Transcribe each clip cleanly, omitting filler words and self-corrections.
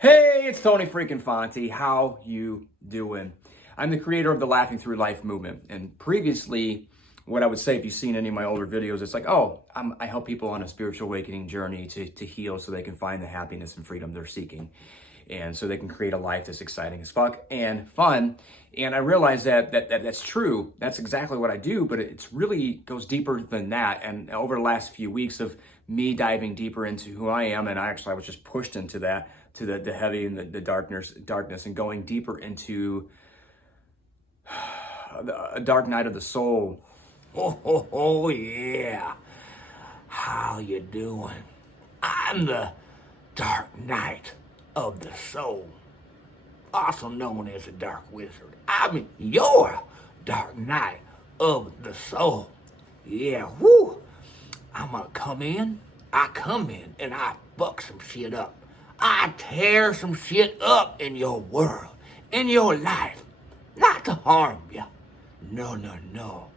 Hey, it's Tony freaking Fonte. How you doing? I'm the creator of the Laughing Through Life movement. And previously, what I would say, if you've seen any of my older videos, it's like, I help people on a spiritual awakening journey to heal so they can find the happiness and freedom they're seeking. And so they can create a life that's exciting as fuck and fun. And I realize that's true. That's exactly what I do, but it's really goes deeper than that. And over the last few weeks of me diving deeper into who I am, and I was just pushed into that, to the heavy and the darkness, and going deeper into a dark night of the soul. Oh, yeah. How you doing? I'm the Dark Knight of the Soul, also known as the Dark Wizard. I'm your Dark Knight of the Soul. Yeah, whoo. I'm gonna come in. I come in and I fuck some shit up. I tear some shit up in your world, in your life. Not to harm you. No.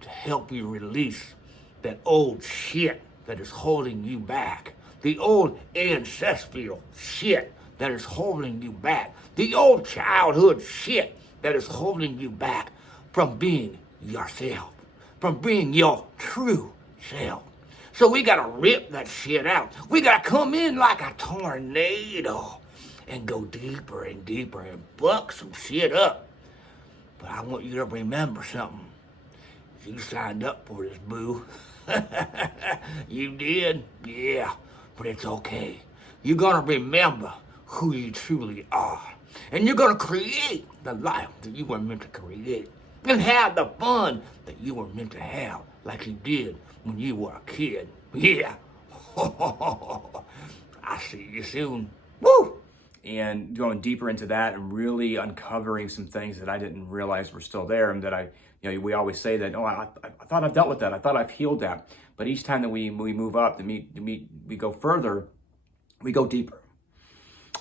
To help you release that old shit that is holding you back. The old ancestral shit that is holding you back. The old childhood shit that is holding you back from being yourself. From being your true self. So we gotta rip that shit out. We gotta come in like a tornado and go deeper and deeper and fuck some shit up. But I want you to remember something. You signed up for this, boo. You did? Yeah, but it's okay. You're gonna remember who you truly are. And you're gonna create the life that you were meant to create. And have the fun that you were meant to have, like you did when you were a kid. Yeah. I see you soon. Woo! And going deeper into that and really uncovering some things that I didn't realize were still there, and that we always say that, I thought I've dealt with that. I thought I've healed that. But each time that we move up, we go further, we go deeper.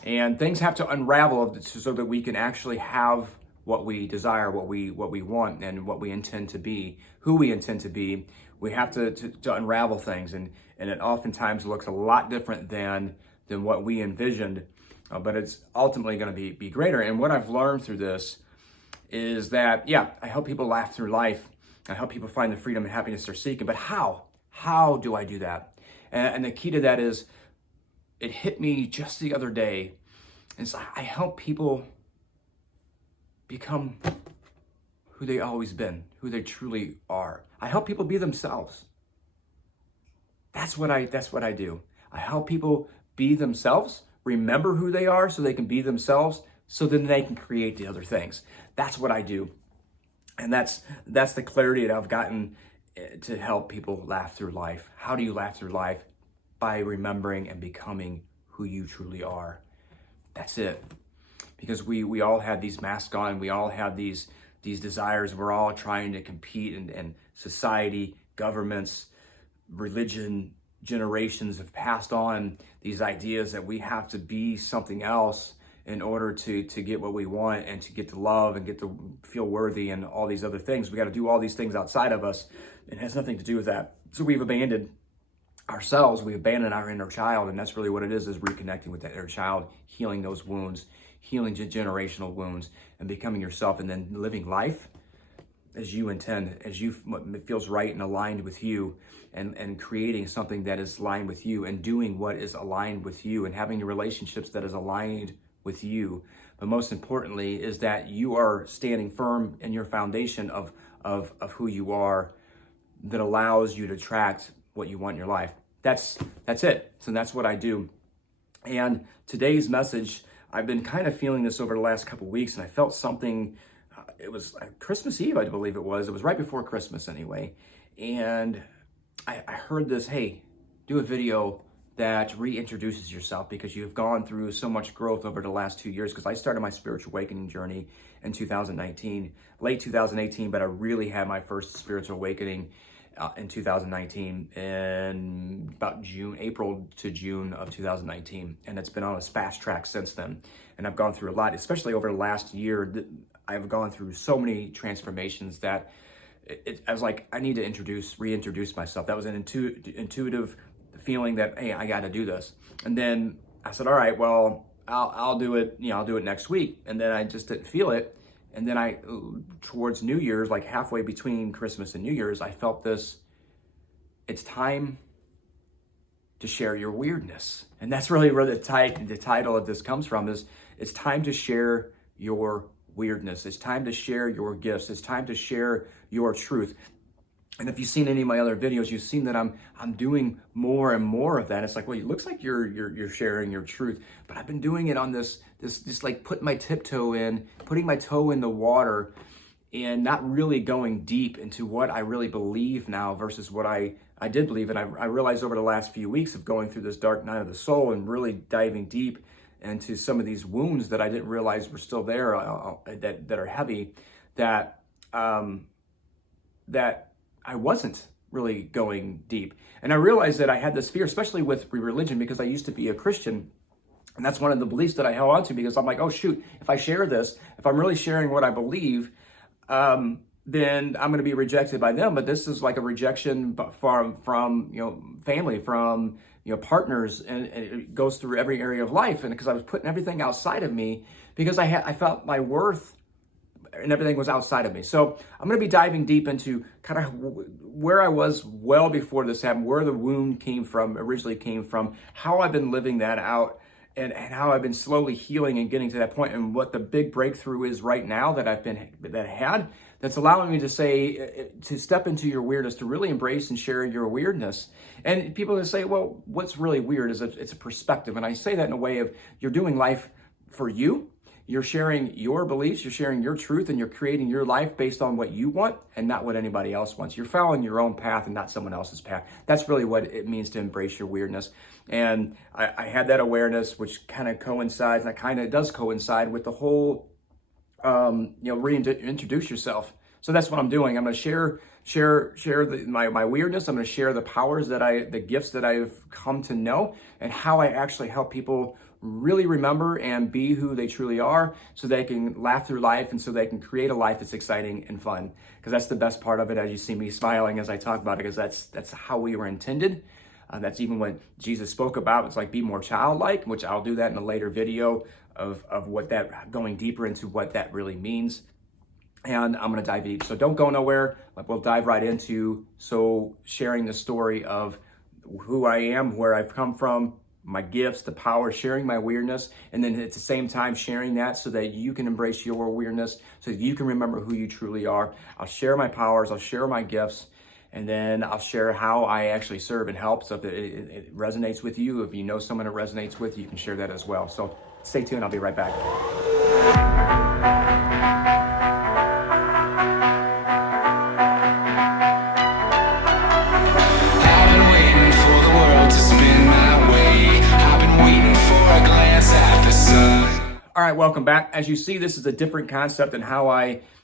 And things have to unravel so that we can actually have what we desire, what we want, and what we intend to be, who we intend to be. We have to unravel things, and it oftentimes looks a lot different than what we envisioned, but it's ultimately going to be greater. And what I've learned through this is that, I help people laugh through life. I help people find the freedom and happiness they're seeking. But how? How do I do that? And the key to that is, it hit me just the other day. It's I help people become who they always been, who they truly are. I help people be themselves. That's what I do. I help people be themselves, remember who they are so they can be themselves, so then they can create the other things. That's what I do. And that's the clarity that I've gotten to help people laugh through life. How do you laugh through life? By remembering and becoming who you truly are. That's it. Because we all have these masks on, we all have these desires. We're all trying to compete, and society, governments, religion, generations have passed on these ideas that we have to be something else in order to get what we want, and to get to love and get to feel worthy and all these other things. We got to do all these things outside of us. It has nothing to do with that. So we've abandoned ourselves, we abandon our inner child, and that's really what it is reconnecting with that inner child, healing those wounds, healing generational wounds, and becoming yourself, and then living life as you intend, what feels right and aligned with you, and creating something that is aligned with you, and doing what is aligned with you, and having relationships that is aligned with you. But most importantly is that you are standing firm in your foundation of who you are, that allows you to attract what you want in your life. That's it. So that's what I do. And today's message, I've been kind of feeling this over the last couple of weeks, and I felt something. It was Christmas Eve, I believe it was. It was right before Christmas anyway. And I heard this, hey, do a video that reintroduces yourself, because you've gone through so much growth over the last 2 years. Because I started my spiritual awakening journey in 2019, late 2018, but I really had my first spiritual awakening in 2019, in about April to June of 2019. And it's been on a fast track since then. And I've gone through a lot, especially over the last year. I've gone through so many transformations that I was like, I need to reintroduce myself. That was an intuitive feeling that, hey, I got to do this. And then I said, all right, well, I'll do it, I'll do it next week. And then I just didn't feel it. And then towards New Year's, like halfway between Christmas and New Year's, I felt this, it's time to share your weirdness. And that's really where the title of this comes from, is it's time to share your weirdness. It's time to share your gifts. It's time to share your truth. And if you've seen any of my other videos, you've seen that I'm doing more and more of that. It's like, well, it looks like you're sharing your truth, but I've been doing it on this like putting my toe in the water, and not really going deep into what I really believe now versus what I did believe. And I realized over the last few weeks of going through this dark night of the soul and really diving deep into some of these wounds that I didn't realize were still there, that are heavy, that I wasn't really going deep. And I realized that I had this fear, especially with religion, because I used to be a Christian. And that's one of the beliefs that I held on to, because I'm like, oh shoot, if I share this, if I'm really sharing what I believe, then I'm going to be rejected by them. But this is like a rejection from family, from partners, and it goes through every area of life. And because I was putting everything outside of me, because I felt my worth and everything was outside of me. So I'm going to be diving deep into kind of where I was well before this happened, where the wound originally came from, how I've been living that out, and how I've been slowly healing and getting to that point, and what the big breakthrough is right now that I had, that's allowing me to to step into your weirdness, to really embrace and share your weirdness. And people will say, well, what's really weird is it's a perspective. And I say that in a way of, you're doing life for you. You're sharing your beliefs, you're sharing your truth, and you're creating your life based on what you want and not what anybody else wants. You're following your own path and not someone else's path. That's really what it means to embrace your weirdness. And I had that awareness, which kind of coincides, and it kind of does coincide with the whole, reintroduce yourself. So that's what I'm doing. I'm going to share my weirdness. I'm going to share the powers the gifts that I've come to know, and how I actually help people really remember and be who they truly are, so they can laugh through life, and so they can create a life that's exciting and fun. Because that's the best part of it, as you see me smiling as I talk about it, because that's how we were intended. That's even what Jesus spoke about. It's like, be more childlike, which I'll do that in a later video of what that, going deeper into what that really means. And I'm going to dive deep. So don't go nowhere. We'll dive right into sharing the story of who I am, where I've come from, my gifts, the power, sharing my weirdness, and then at the same time sharing that so that you can embrace your weirdness, so that you can remember who you truly are. I'll share my powers, I'll share my gifts, and then I'll share how I actually serve and help. So if it resonates with you, if you know someone it resonates with, you can share that as well. So stay tuned, I'll be right back. All right, welcome back. As you see, this is a different concept than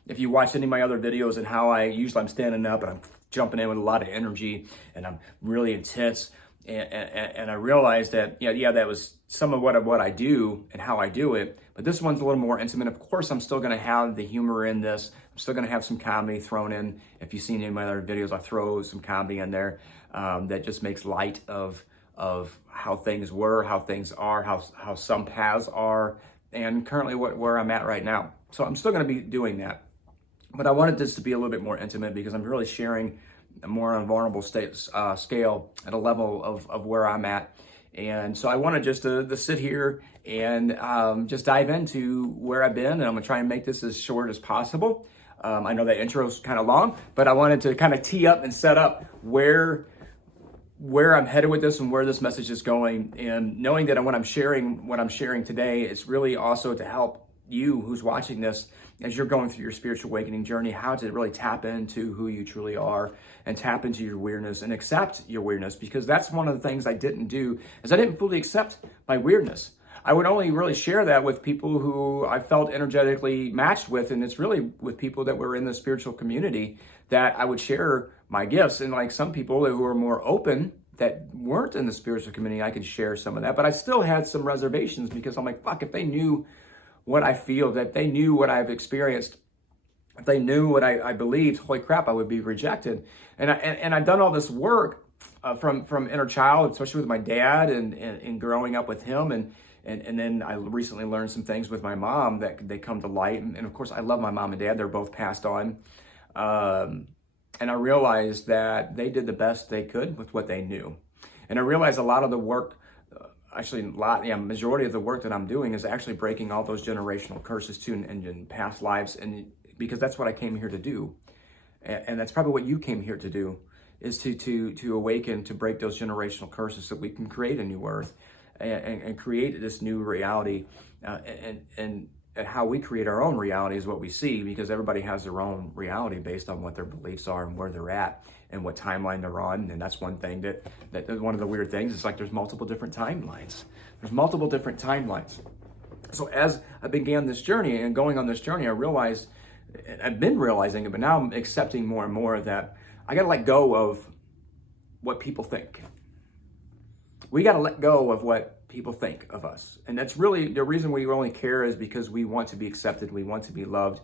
if you watch any of my other videos, and how I'm standing up and I'm jumping in with a lot of energy and I'm really intense. And I realized that, that was some of what I do and how I do it. But this one's a little more intimate. Of course, I'm still going to have the humor in this. I'm still going to have some comedy thrown in. If you've seen any of my other videos, I throw some comedy in there that just makes light of how things were, how things are, how some paths are, and currently where I'm at right now. So I'm still going to be doing that. But I wanted this to be a little bit more intimate, because I'm really sharing more on a vulnerable scale at a level of where I'm at. And so I wanted just to sit here and just dive into where I've been, and I'm going to try and make this as short as possible. I know that intro's kind of long, but I wanted to kind of tee up and set up where I'm headed with this and where this message is going, and knowing that what I'm sharing today is really also to help you who's watching this as you're going through your spiritual awakening journey, how to really tap into who you truly are and tap into your weirdness and accept your weirdness. Because that's one of the things I didn't do, is I didn't fully accept my weirdness. I would only really share that with people who I felt energetically matched with, and it's really with people that were in the spiritual community that I would share my gifts. And like some people who are more open that weren't in the spiritual community, I could share some of that, but I still had some reservations, because I'm like, fuck, if they knew what I feel, that they knew what I've experienced, if they knew what I believed, holy crap, I would be rejected. And I've done all this work from inner child, especially with my dad and growing up with him. And then I recently learned some things with my mom that they come to light. And of course, I love my mom and dad. They're both passed on. And I realized that they did the best they could with what they knew. And I realized a lot of the work, majority of the work that I'm doing is actually breaking all those generational curses too in past lives. And because that's what I came here to do. And that's probably what you came here to do, is to awaken, to break those generational curses so we can create a new earth and create this new reality. And how we create our own reality is what we see, because everybody has their own reality based on what their beliefs are and where they're at and what timeline they're on. And that's one thing that one of the weird things is, like, there's multiple different timelines. There's multiple different timelines. So as I began this journey and going on this journey, I realized, I've been realizing it, but now I'm accepting more and more that I got to let go of what people think. We got to let go of what people think of us. And that's really the reason we only care, is because we want to be accepted, we want to be loved,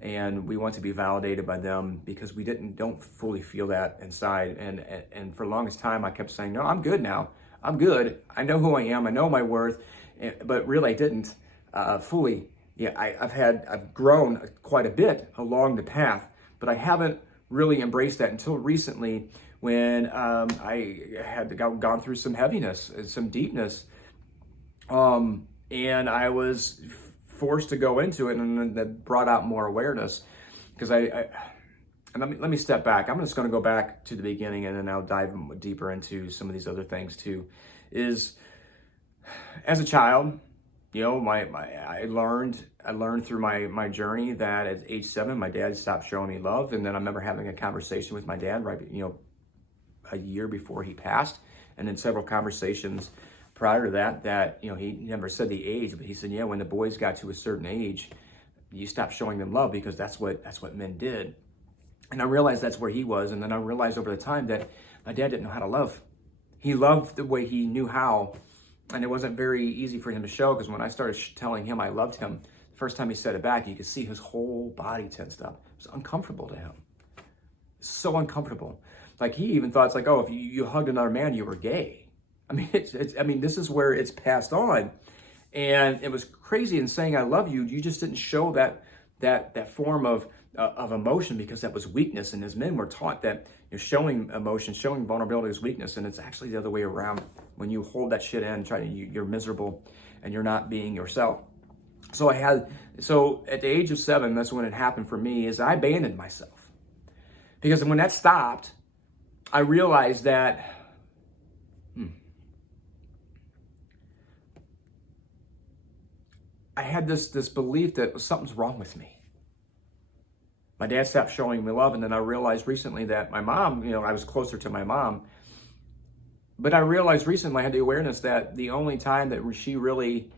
and we want to be validated by them, because we don't fully feel that inside. And for the longest time, I kept saying, no, I'm good now. I'm good. I know who I am. I know my worth. But really, I didn't fully. Yeah, I've grown quite a bit along the path, but I haven't really embraced that until recently, when I had gone through some heaviness and some deepness. And I was forced to go into it, and that brought out more awareness. Because and let me step back. I'm just going to go back to the beginning, and then I'll dive deeper into some of these other things too. Is, as a child, you know, I learned through my journey that at age 7, my dad stopped showing me love. And then I remember having a conversation with my dad a year before he passed, and then several conversations prior to that, he never said the age, but he said, yeah, when the boys got to a certain age, you stop showing them love, because that's what men did. And I realized that's where he was. And then I realized over the time that my dad didn't know how to love. He loved the way he knew how. And it wasn't very easy for him to show, because when I started telling him I loved him, the first time he said it back, you could see his whole body tensed up. It was uncomfortable to him. So uncomfortable. Like, he even thought, it's like, oh, if you hugged another man, you were gay. I mean, this is where it's passed on. And it was crazy in saying I love you. You just didn't show that form of emotion, because that was weakness. And as men, we're taught that showing emotion, showing vulnerability is weakness. And it's actually the other way around. When you hold that shit in, you're miserable and you're not being yourself. So at the age of 7, that's when it happened for me, is I abandoned myself. Because when that stopped, I realized that I had this belief that something's wrong with me. My dad stopped showing me love, and then I realized recently that my mom, I was closer to my mom. But I realized recently, I had the awareness that the only time that she really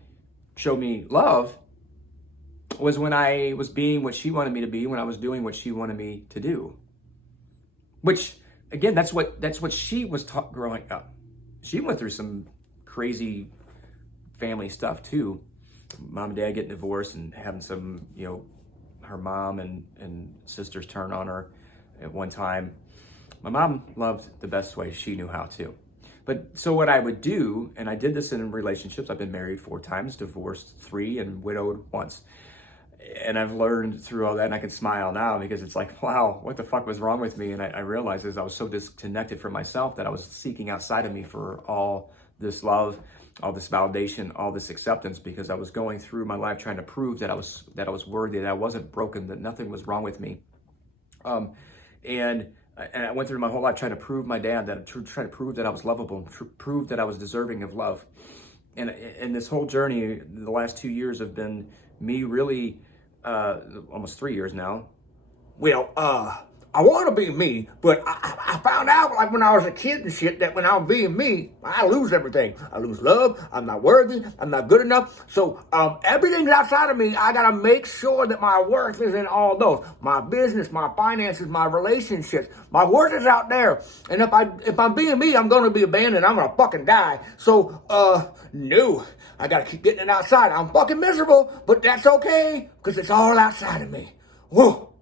showed me love was when I was being what she wanted me to be, when I was doing what she wanted me to do. Which, again, that's what she was taught growing up. She went through some crazy family stuff too. Mom and dad getting divorced and having some, her mom and sisters turn on her at one time. My mom loved the best way she knew how to. But so what I would do, and I did this in relationships, I've been married 4 times, divorced 3, and widowed once. And I've learned through all that, and I can smile now, because it's like, wow, what the fuck was wrong with me? And I realized as I was so disconnected from myself that I was seeking outside of me for all this love, all this validation, all this acceptance, because I was going through my life trying to prove that I was worthy, that I wasn't broken, that nothing was wrong with me. And I went through my whole life trying to prove my dad, trying to prove that I was lovable, prove that I was deserving of love. And this whole journey, the last 2 years have been me really, almost 3 years now. Well, I want to be me, but I found out, like, when I was a kid and shit, that when I'm being me, I lose everything. I lose love. I'm not worthy. I'm not good enough. So everything's outside of me. I got to make sure that my worth is in all those. My business, my finances, my relationships. My worth is out there. And if I'm being me, I'm going to be abandoned. I'm going to fucking die. So, no. I got to keep getting it outside. I'm fucking miserable, but that's okay, because it's all outside of me. Whoa.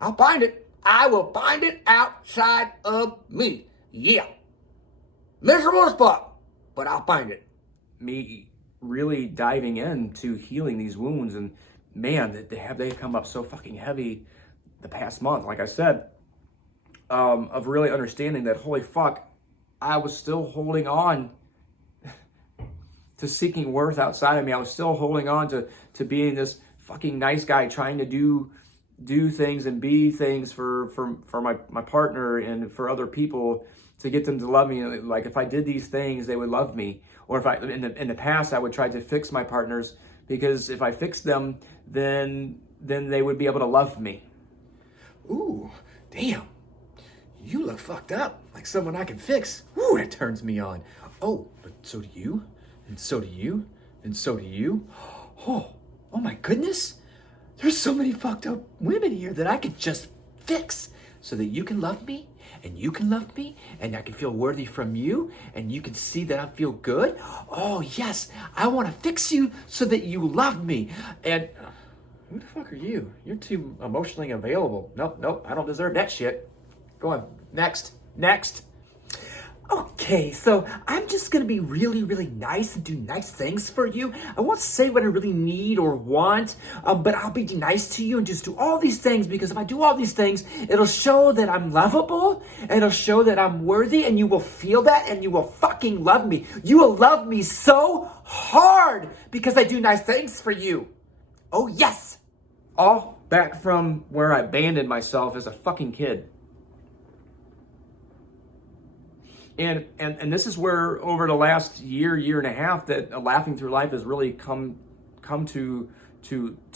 I'll find it. I will find it outside of me. Yeah. Miserable as fuck, but I'll find it. Me really diving into healing these wounds, and man, they come up so fucking heavy the past month, like I said, of really understanding that, holy fuck, I was still holding on to seeking worth outside of me. I was still holding on to being this fucking nice guy, trying to do things and be things for my partner and for other people, to get them to love me. Like, if I did these things, they would love me. Or if I, in the past, I would try to fix my partners, because if I fixed them, then they would be able to love me. Ooh, damn. You look fucked up, like someone I can fix. Ooh, that turns me on. Oh, but so do you, and so do you, and so do you. Oh my goodness. There's so many fucked up women here that I could just fix so that you can love me, and you can love me, and I can feel worthy from you, and you can see that I feel good. Oh yes, I want to fix you so that you love me. And who the fuck are you? You're too emotionally available. Nope, I don't deserve that shit. Go on, next. Okay, so I'm just gonna be really, really nice and do nice things for you. I won't say what I really need or want, but I'll be nice to you and just do all these things, because if I do all these things, it'll show that I'm lovable, and it'll show that I'm worthy, and you will feel that, and you will fucking love me. You will love me so hard because I do nice things for you. Oh, yes. All back from where I abandoned myself as a fucking kid. And this is where, over the last year and a half, that Laughing Through Life has really come to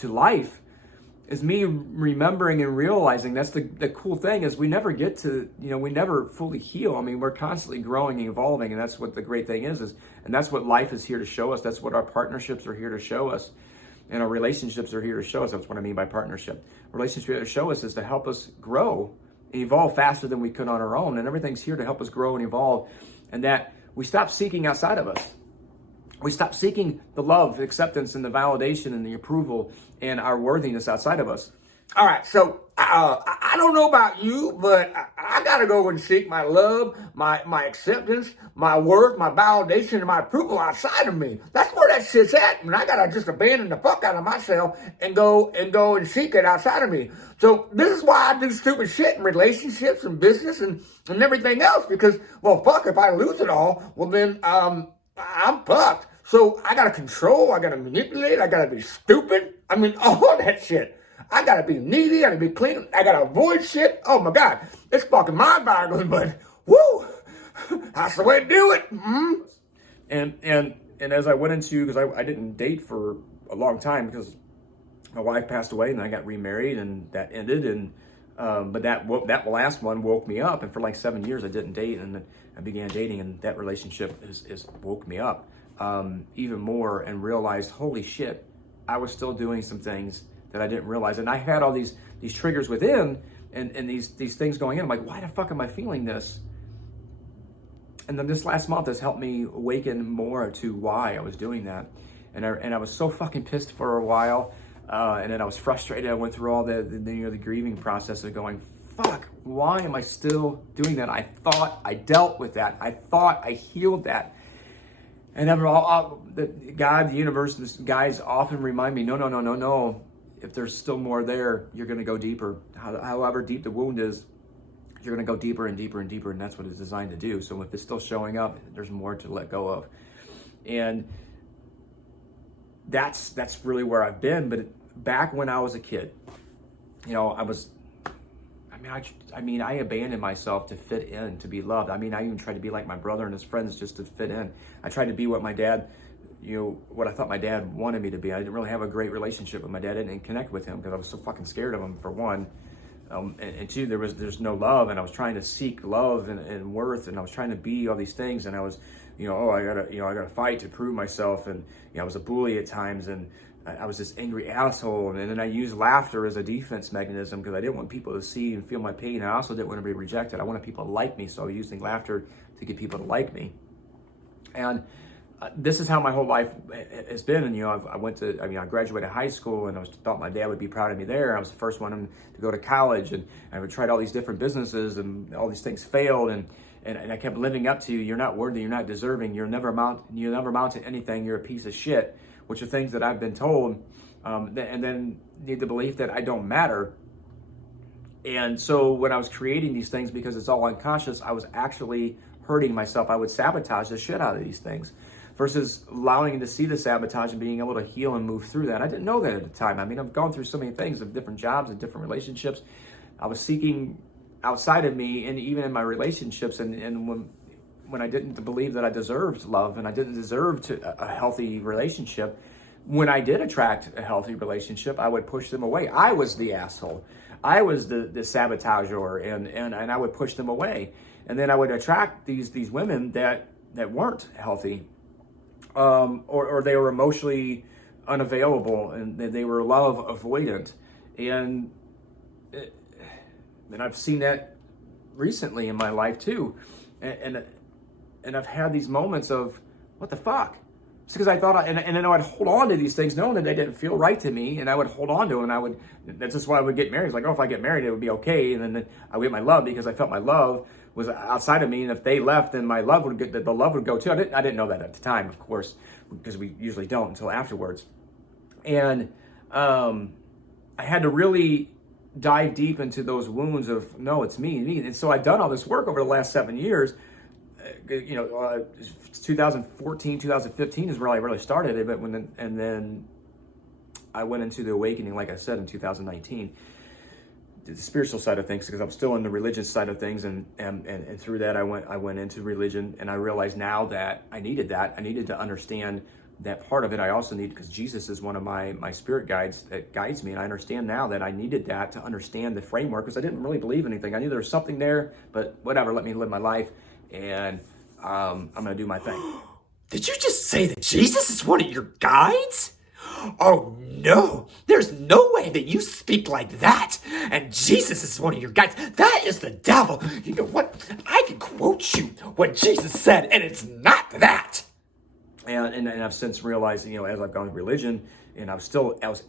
life, is me remembering and realizing. That's the cool thing, is we never get to, we never fully heal. I mean, we're constantly growing and evolving, and that's what the great thing is, and that's what life is here to show us. That's what our partnerships are here to show us, and our relationships are here to show us. That's what I mean by partnership. Relationships here to show us is to help us grow, evolve faster than we could on our own, and everything's here to help us grow and evolve, and that we stop seeking outside of us. We stop seeking the love, the acceptance, and the validation, and the approval, and our worthiness outside of us. All right, so I don't know about you, but I gotta go and seek my love, my acceptance, my worth, my validation, and my approval outside of me. That's where that shit's at, and I gotta just abandon the fuck out of myself and go and seek it outside of me. So this is why I do stupid shit in relationships and business and everything else, because, well, fuck, if I lose it all, well then I'm fucked. So I gotta control, I gotta manipulate, I gotta be stupid. I mean, all that shit. I gotta be needy, I gotta be clean, I gotta avoid shit. Oh my God, it's fucking mind-boggling, but woo, that's the way to do it. Mm-hmm. And as I went into, because I didn't date for a long time, because my wife passed away, and I got remarried, and that ended, and but that last one woke me up, and for like 7 years I didn't date, and then I began dating, and that relationship is woke me up even more, and realized, holy shit, I was still doing some things that I didn't realize, and I had all these triggers within, and these things going in. I'm like, why the fuck am I feeling this? And then this last month has helped me awaken more to why I was doing that, and I was so fucking pissed for a while, and then I was frustrated. I went through all the grieving process of going, fuck, why am I still doing that? I thought I dealt with that. I thought I healed that. And God, the universe, the guys often remind me, no. If there's still more there, you're going to go deeper. However deep the wound is, you're going to go deeper and deeper and deeper, and that's what it's designed to do. So if it's still showing up, there's more to let go of. And that's really where I've been. But back when I was a kid, I abandoned myself to fit in, to be loved. I even tried to be like my brother and his friends just to fit in. I tried to be what my dad, what I thought my dad wanted me to be. I didn't really have a great relationship with my dad. I didn't connect with him because I was so fucking scared of him, for one. And two, there's no love, and I was trying to seek love and worth, and I was trying to be all these things, and I was, I gotta fight to prove myself, and I was a bully at times, and I was this angry asshole, and then I used laughter as a defense mechanism because I didn't want people to see and feel my pain. I also didn't want to be rejected. I wanted people to like me, so I was using laughter to get people to like me. And this is how my whole life has been. And I graduated high school, and I thought my dad would be proud of me there. I was the first one to go to college, and I tried all these different businesses, and all these things failed, and and I kept living up to, you're not worthy, you're not deserving, you'll never amount to anything, you're a piece of shit, which are things that I've been told, and then the belief that I don't matter. And so when I was creating these things, because it's all unconscious, I was actually hurting myself. I would sabotage the shit out of these things versus allowing to see the sabotage and being able to heal and move through that. I didn't know that at the time. I mean, I've gone through so many things of different jobs and different relationships. I was seeking outside of me, and even in my relationships, and when I didn't believe that I deserved love and I didn't deserve a healthy relationship, when I did attract a healthy relationship, I would push them away. I was the asshole. I was the sabotager, and I would push them away. And then I would attract these women that weren't healthy, or they were emotionally unavailable, and they were love avoidant. And I've seen that recently in my life too. And I've had these moments of, what the fuck? It's because I thought, and then I would hold on to these things knowing that they didn't feel right to me, and I would hold on to them, and that's just why I would get married. It's like, oh, if I get married, it would be okay. And then I would get my love because I felt my love was outside of me, and if they left, then my love would the love would go too. I didn't know that at the time, of course, because we usually don't until afterwards. And I had to really dive deep into those wounds of, no, it's me. And so I've done all this work over the last 7 years. 2014, 2015 is where I really started it, but and then I went into the awakening, like I said, in 2019, the spiritual side of things, because I'm still in the religious side of things, and through that I went into religion, and I realized now that I needed that. I needed to understand that part of it. I also need, because Jesus is one of my spirit guides that guides me, and I understand now that I needed that to understand the framework, because I didn't really believe anything. I knew there was something there, but whatever, let me live my life, and I'm gonna do my thing. Did you just say that Jesus is one of your guides? Oh no, there's no way that you speak like that. And Jesus is one of your guides. That is the devil. You know what? I can quote you what Jesus said, and it's not that. And I've since realized, as I've gone to religion, and I was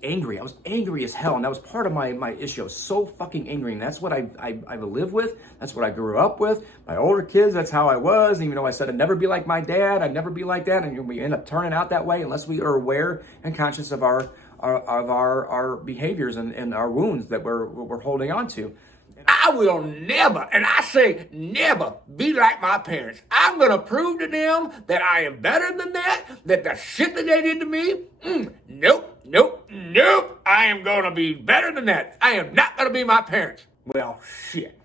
angry. I was angry as hell, and that was part of my issue. I was so fucking angry, and that's what I live with. That's what I grew up with. My older kids, that's how I was. And even though I said I'd never be like my dad, I'd never be like that, and we end up turning out that way unless we are aware and conscious of our behaviors and our wounds that we're holding on to. I will never, and I say never, be like my parents. I'm going to prove to them that I am better than that the shit that they did to me, nope. I am going to be better than that. I am not going to be my parents. Well, shit.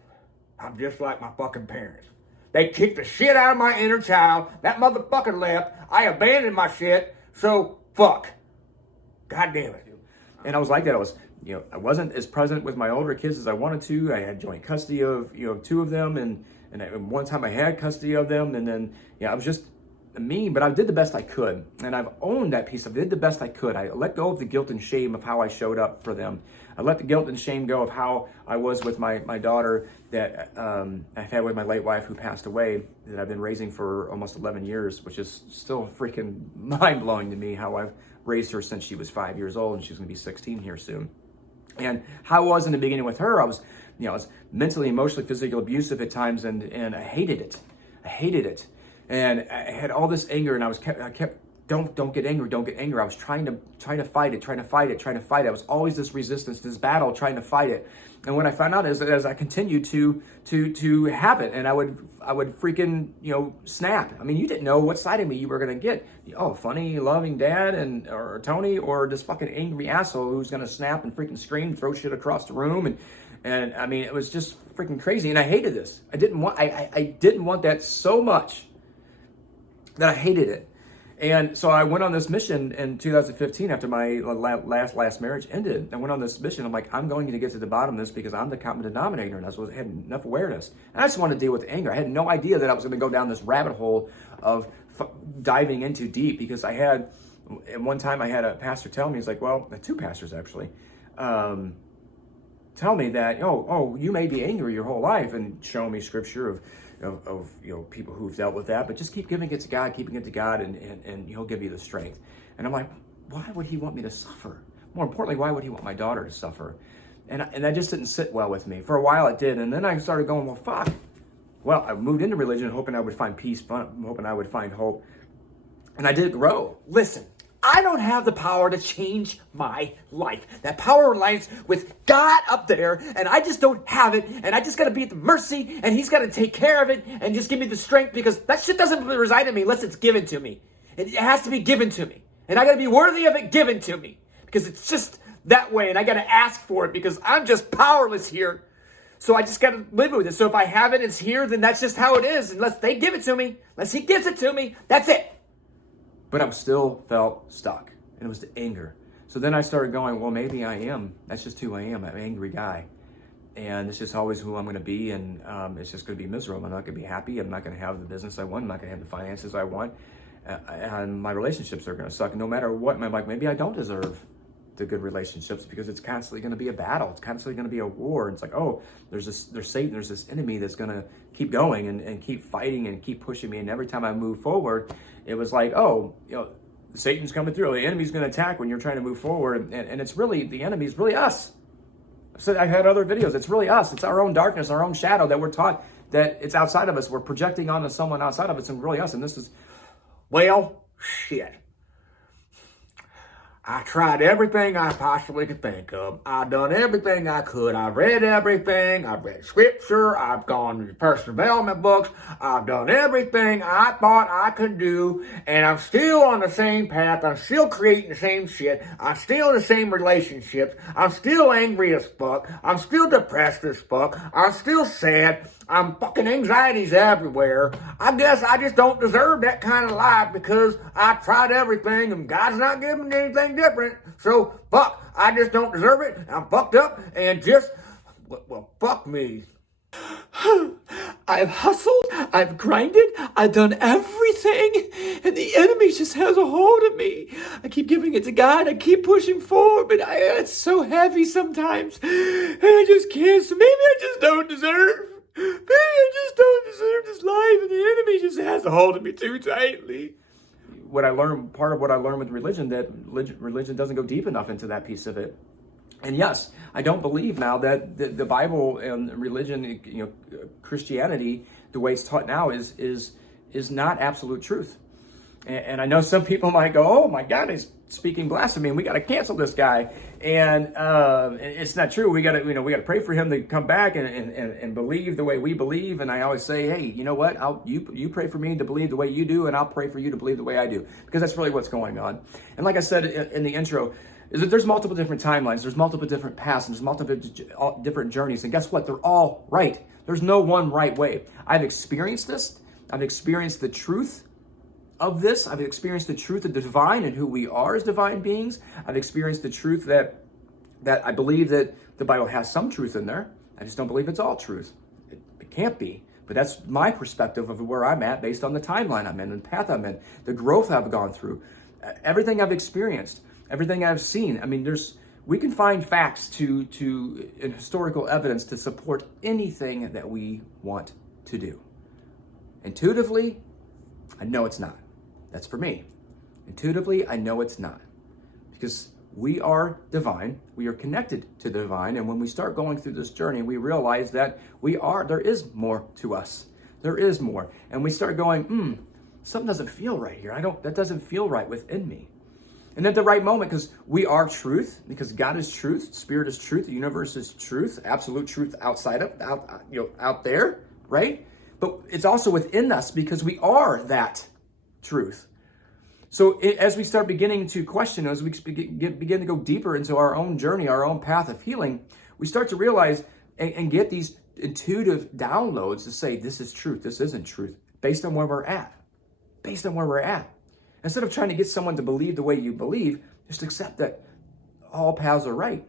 I'm just like my fucking parents. They kicked the shit out of my inner child. That motherfucker left. I abandoned my shit. So, fuck. God damn it. And I was like that. I wasn't as present with my older kids as I wanted to. I had joint custody of, two of them. And one time I had custody of them. And then, I was just mean, but I did the best I could. And I've owned that piece of it. I did the best I could. I let go of the guilt and shame of how I showed up for them. I let the guilt and shame go of how I was with my daughter that I've had with my late wife who passed away, that I've been raising for almost 11 years, which is still freaking mind-blowing to me, how I've raised her since she was 5 years old, and she's going to be 16 here soon. And how I was in the beginning with her, I was mentally, emotionally, physically abusive at times, and I hated it. And I had all this anger, and I kept don't get angry. I was trying to fight it. I was always this resistance, this battle, trying to fight it. And when I found out, as I continued to have it, and I would freaking snap. I mean, you didn't know what side of me you were gonna get. Oh, funny, loving dad or Tony, or this fucking angry asshole who's gonna snap and freaking scream, throw shit across the room, and I mean, it was just freaking crazy. And I hated this. I didn't want that so much that I hated it. And so I went on this mission in 2015 after my last marriage ended. I went on this mission. I'm like, I'm going to get to the bottom of this because I'm the common denominator, and I had enough awareness. And I just wanted to deal with the anger. I had no idea that I was going to go down this rabbit hole of diving into deep, because at one time I had a pastor tell me, he's like, well, two pastors actually, tell me that, you may be angry your whole life, and show me scripture of people who've dealt with that, but just keep giving it to God, and He'll give you the strength. And I'm like, why would He want me to suffer? More importantly, why would He want my daughter to suffer? And that just didn't sit well with me. For a while it did, and then I started going, well, fuck, Well, I moved into religion hoping I would find peace, hoping I would find hope. And I did grow. Listen, I don't have the power to change my life. That power lies with God up there, and I just don't have it, and I just got to be at the mercy, and he's got to take care of it, and just give me the strength, because that shit doesn't reside in me unless it's given to me. It has to be given to me, and I got to be worthy of it given to me, because it's just that way, and I got to ask for it, because I'm just powerless here. So I just got to live with it. So if I have it, it's here, then that's just how it is. Unless they give it to me, unless he gives it to me, that's it. But I still felt stuck, and it was the anger. So then I started going, well, maybe I am. That's just who I am. I'm an angry guy. And it's just always who I'm going to be, and it's just going to be miserable. I'm not going to be happy. I'm not going to have the business I want. I'm not going to have the finances I want. And my relationships are going to suck. And no matter what, I'm like, maybe I don't deserve the good relationships, because it's constantly going to be a battle. It's constantly going to be a war. It's like, oh, there's Satan, there's this enemy that's going to keep going and keep fighting and keep pushing me. And every time I move forward, it was like, oh, Satan's coming through. The enemy's going to attack when you're trying to move forward. And it's really, the enemy is really us. I've had other videos. It's really us. It's our own darkness, our own shadow that we're taught that it's outside of us. We're projecting onto someone outside of us, and really us. And this is, Well, shit. I tried everything I possibly could think of. I've done everything I could. I've read everything. I've read scripture. I've gone to personal development books. I've done everything I thought I could do. And I'm still on the same path. I'm still creating the same shit. I'm still in the same relationships. I'm still angry as fuck. I'm still depressed as fuck. I'm still sad. I'm fucking anxieties everywhere. I guess I just don't deserve that kind of life because I tried everything and God's not giving me anything different. So, fuck, I just don't deserve it. I'm fucked up and just, well, fuck me. I've hustled, I've grinded, I've done everything, and the enemy just has a hold of me. I keep giving it to God, I keep pushing forward, but it's so heavy sometimes, and I just can't. So maybe I just don't deserve. Maybe I just don't deserve this life, and the enemy just has a hold of me too tightly. what I learned, part of what I learned with religion, that religion doesn't go deep enough into that piece of it. And yes, I don't believe now that the Bible and religion, Christianity, the way it's taught now is not absolute truth. And I know some people might go, "Oh my God, he's speaking blasphemy, and we got to cancel this guy." And it's not true. We got to pray for him to come back and believe the way we believe. And I always say, hey, you know what? You pray for me to believe the way you do, and I'll pray for you to believe the way I do, because that's really what's going on. And like I said in the intro, is that there's multiple different timelines, there's multiple different paths, and there's multiple different journeys. And guess what? They're all right. There's no one right way. I've experienced this. I've experienced the truth of this. I've experienced the truth of the divine and who we are as divine beings. I've experienced the truth that I believe that the Bible has some truth in there. I just don't believe it's all truth. It can't be. But that's my perspective of where I'm at based on the timeline I'm in, and the path I'm in, the growth I've gone through, everything I've experienced, everything I've seen. I mean, we can find facts and historical evidence to support anything that we want to do. Intuitively, I know it's not. That's for me. Intuitively, I know it's not. Because we are divine. We are connected to the divine. And when we start going through this journey, we realize that there is more to us. There is more. And we start going, something doesn't feel right here. That doesn't feel right within me. And at the right moment, because we are truth, because God is truth, Spirit is truth, the universe is truth, absolute truth out there, right? But it's also within us because we are that truth. So as we start beginning to question, as we begin to go deeper into our own journey, our own path of healing, we start to realize and get these intuitive downloads to say, this is truth, this isn't truth, based on where we're at. Based on where we're at. Instead of trying to get someone to believe the way you believe, just accept that all paths are right.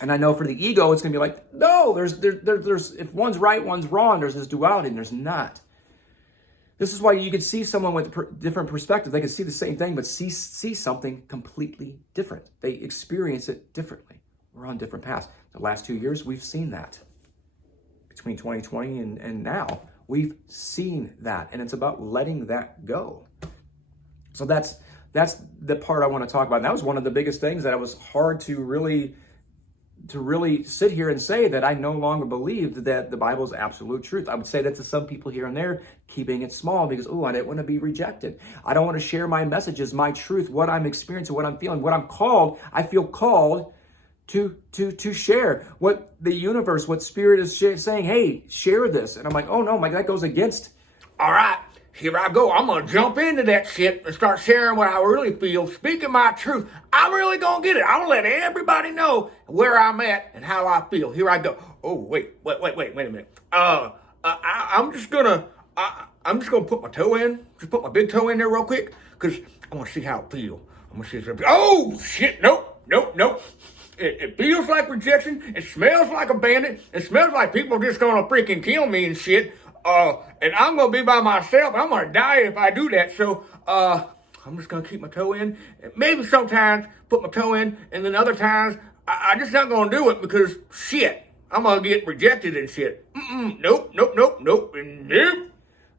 And I know for the ego, it's going to be like, no, there's if one's right, one's wrong, there's this duality, and there's not. This is why you can see someone with different perspective. They can see the same thing, but see something completely different. They experience it differently. We're on different paths. The last 2 years, we've seen that. Between 2020 and now, we've seen that. And it's about letting that go. So that's the part I want to talk about. And that was one of the biggest things that it was hard to really to really sit here and say that I no longer believe that the Bible is absolute truth. I would say that to some people here and there, keeping it small because, oh, I didn't want to be rejected. I don't want to share my messages, my truth, what I'm experiencing, what I'm feeling, what I'm called. I feel called to share what the universe, what spirit is saying, hey, share this. And I'm like, oh no, that goes against. All right, here I go. I'm going to jump into that shit and start sharing what I really feel, speaking my truth. I'm really going to get it. I'm going to let everybody know where I'm at and how I feel. Here I go. Oh, wait a minute. I'm just going to put my toe in. Just put my big toe in there real quick because I want to see how it feels. I'm going to see if it. Oh, shit. Nope. It feels like rejection. It smells like abandonment. It smells like people are just going to freaking kill me and shit. And I'm going to be by myself. I'm going to die if I do that. So, I'm just going to keep my toe in. Maybe sometimes put my toe in. And then other times, I just not going to do it because shit. I'm going to get rejected and shit. Nope.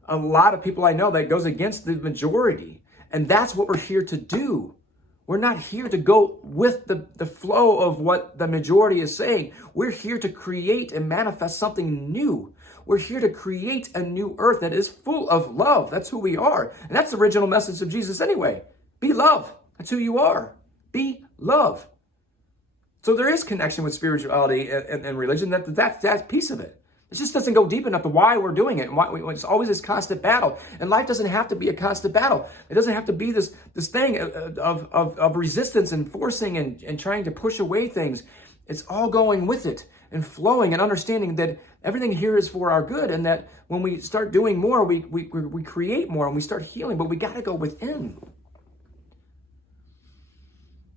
A lot of people I know, that goes against the majority. And that's what we're here to do. We're not here to go with the flow of what the majority is saying. We're here to create and manifest something new. We're here to create a new earth that is full of love. That's who we are. And that's the original message of Jesus anyway. Be love. That's who you are. Be love. So there is connection with spirituality and religion. That's piece of it. It just doesn't go deep enough to why we're doing it. And why it's always this constant battle. And life doesn't have to be a constant battle. It doesn't have to be this thing of resistance and forcing and trying to push away things. It's all going with it and flowing and understanding that everything here is for our good, and that when we start doing more, we create more and we start healing, but we got to go within.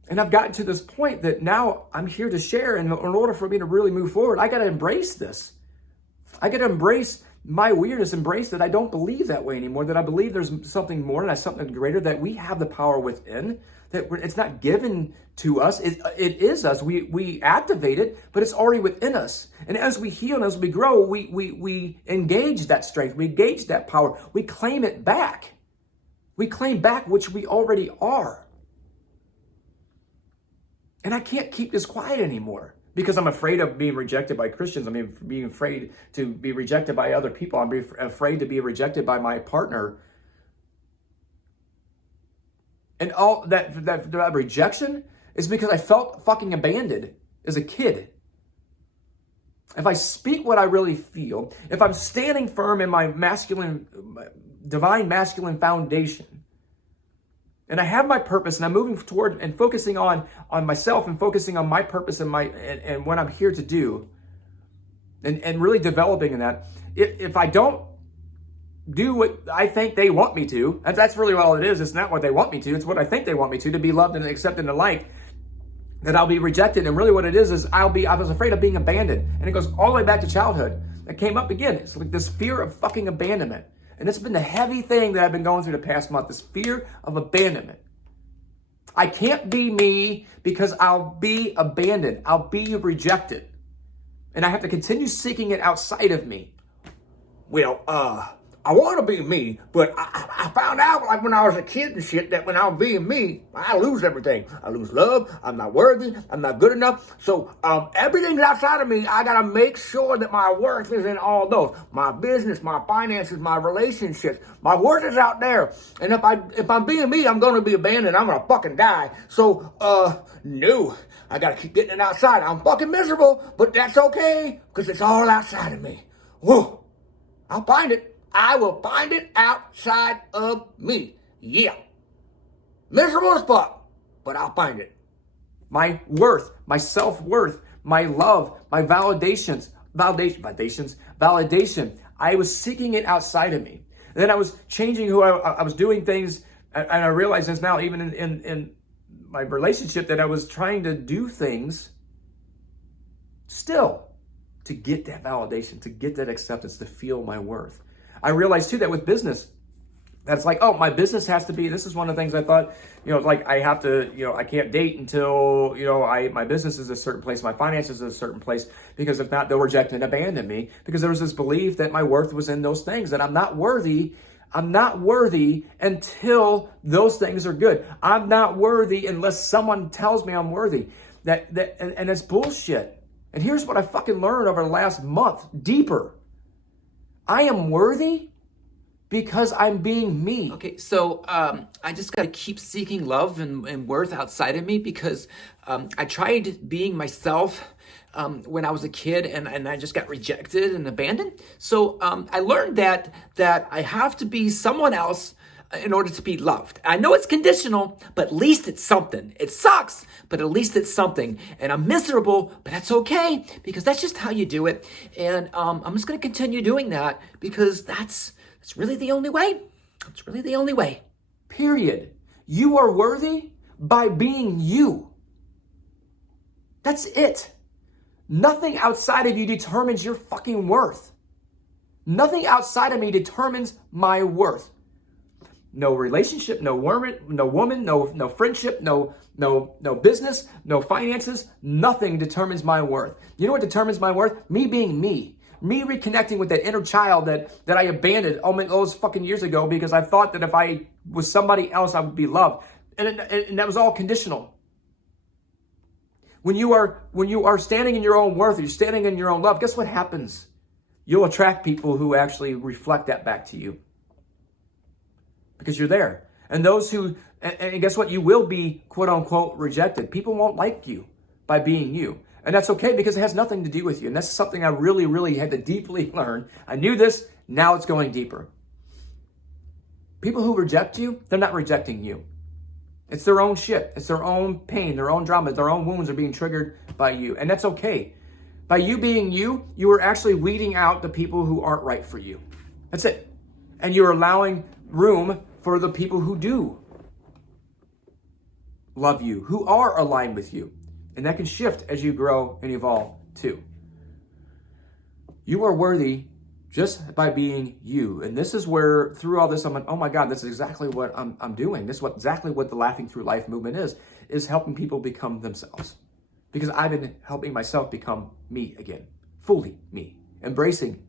And I've gotten to this point that now I'm here to share, and in order for me to really move forward, I got to embrace this. I got to embrace my weirdness, embrace that I don't believe that way anymore, that I believe there's something more and something greater, that we have the power within, that it's not given to us. It is us. We activate it, but it's already within us. And as we heal and as we grow, we engage that strength. We engage that power. We claim it back. We claim back which we already are. And I can't keep this quiet anymore because I'm afraid of being rejected by Christians. I'm being afraid to be rejected by other people. I'm afraid to be rejected by my partner. And all that rejection is because I felt fucking abandoned as a kid. If I speak what I really feel, if I'm standing firm in my divine masculine foundation, and I have my purpose, and I'm moving toward and focusing on myself and focusing on my purpose and what I'm here to do, and really developing in that, if I don't do what I think they want me to, that's really all it is. It's not what they want me to. It's what I think they want me to be loved and accepted and liked, that I'll be rejected. And really what it is I was afraid of being abandoned. And it goes all the way back to childhood. It came up again. It's like this fear of fucking abandonment. And it's been the heavy thing that I've been going through the past month, this fear of abandonment. I can't be me because I'll be abandoned. I'll be rejected. And I have to continue seeking it outside of me. Well, I want to be me, but I found out, like when I was a kid and shit, that when I'm being me, I lose everything. I lose love. I'm not worthy. I'm not good enough. So everything's outside of me. I got to make sure that my worth is in all those. My business, my finances, my relationships. My worth is out there. And if I'm being me, I'm going to be abandoned. I'm going to fucking die. So, no. I got to keep getting it outside. I'm fucking miserable, but that's okay because it's all outside of me. Whoa. I'll find it. I will find it outside of me. Yeah. Miserable as fuck, but I'll find it. My worth, my self-worth, my love, my validation. I was seeking it outside of me. And then I was changing who I was doing things, and I realized this now, even in my relationship, that I was trying to do things still to get that validation, to get that acceptance, to feel my worth. I realized too that with business, that's like, oh, my business has to be, this is one of the things I thought, like I have to, I can't date until, my business is a certain place, my finances is a certain place, because if not, they'll reject and abandon me, because there was this belief that my worth was in those things, that I'm not worthy until those things are good. I'm not worthy unless someone tells me I'm worthy. And it's bullshit. And here's what I fucking learned over the last month, deeper. I am worthy because I'm being me. Okay, so I just gotta keep seeking love and worth outside of me because I tried being myself when I was a kid and I just got rejected and abandoned. So I learned that I have to be someone else in order to be loved. I know it's conditional, but at least it's something. It sucks, but at least it's something. And I'm miserable, but that's okay because that's just how you do it. And I'm just gonna continue doing that because that's really the only way. It's really the only way. Period. You are worthy by being you. That's it. Nothing outside of you determines your fucking worth. Nothing outside of me determines my worth. No relationship, no woman, no friendship, no business, no finances. Nothing determines my worth. You know what determines my worth? Me being me. Me reconnecting with that inner child that I abandoned all those fucking years ago because I thought that if I was somebody else, I would be loved. And that was all conditional. When you are standing in your own worth, you're standing in your own love, guess what happens? You'll attract people who actually reflect that back to you. Because you're there. And those who, and guess what? You will be quote unquote rejected. People won't like you by being you. And that's okay because it has nothing to do with you. And that's something I really, really had to deeply learn. I knew this, now it's going deeper. People who reject you, they're not rejecting you. It's their own shit. It's their own pain, their own drama, their own wounds are being triggered by you. And that's okay. By you being you, you are actually weeding out the people who aren't right for you. That's it. And you're allowing room for the people who do love you, who are aligned with you. And that can shift as you grow and evolve too. You are worthy just by being you. And this is where through all this, I'm like, oh my God, this is exactly what I'm doing. This is exactly what the Laughing Through Life movement is helping people become themselves. Because I've been helping myself become me again, fully me, embracing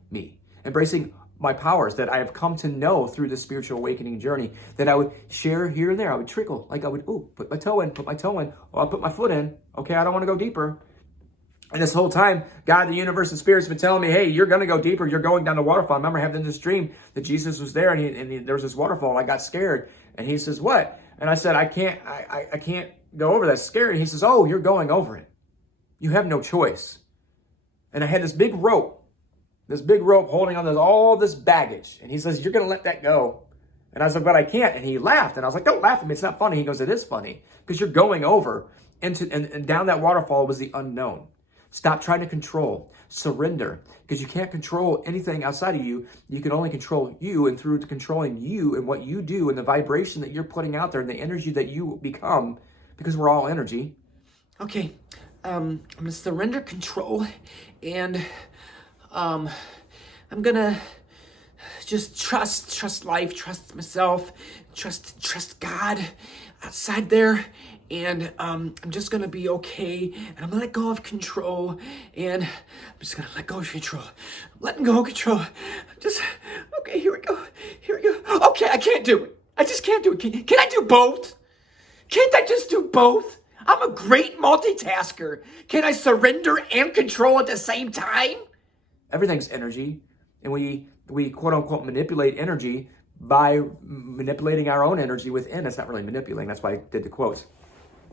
my powers that I have come to know through the spiritual awakening journey that I would share here and there. I would trickle, like I would, put my toe in, or I'll put my foot in. Okay, I don't want to go deeper. And this whole time, God, the universe, and spirit's been telling me, hey, you're going to go deeper. You're going down the waterfall. I remember having this dream that Jesus was there and there was this waterfall. And I got scared. And he says, what? And I said, I can't go over that. Scary. He says, oh, you're going over it. You have no choice. And I had this big rope holding on to all this baggage. And he says, you're going to let that go. And I said, but I can't. And he laughed. And I was like, don't laugh at me. It's not funny. He goes, it is funny because you're going over into, and down that waterfall was the unknown. Stop trying to control. Surrender. Because you can't control anything outside of you. You can only control you. And through controlling you and what you do and the vibration that you're putting out there and the energy that you become, because we're all energy. Okay, I'm gonna surrender control and I'm gonna just trust life, trust myself, trust God outside there. And I'm just gonna be okay, and I'm gonna let go of control, and I'm just gonna let go of control. I'm letting go of control. Okay, here we go. Okay, I can't do it. I just can't do it. Can I do both? Can't I just do both? I'm a great multitasker. Can I surrender and control at the same time? Everything's energy, and we quote unquote manipulate energy by manipulating our own energy within. That's not really manipulating. That's why I did the quotes.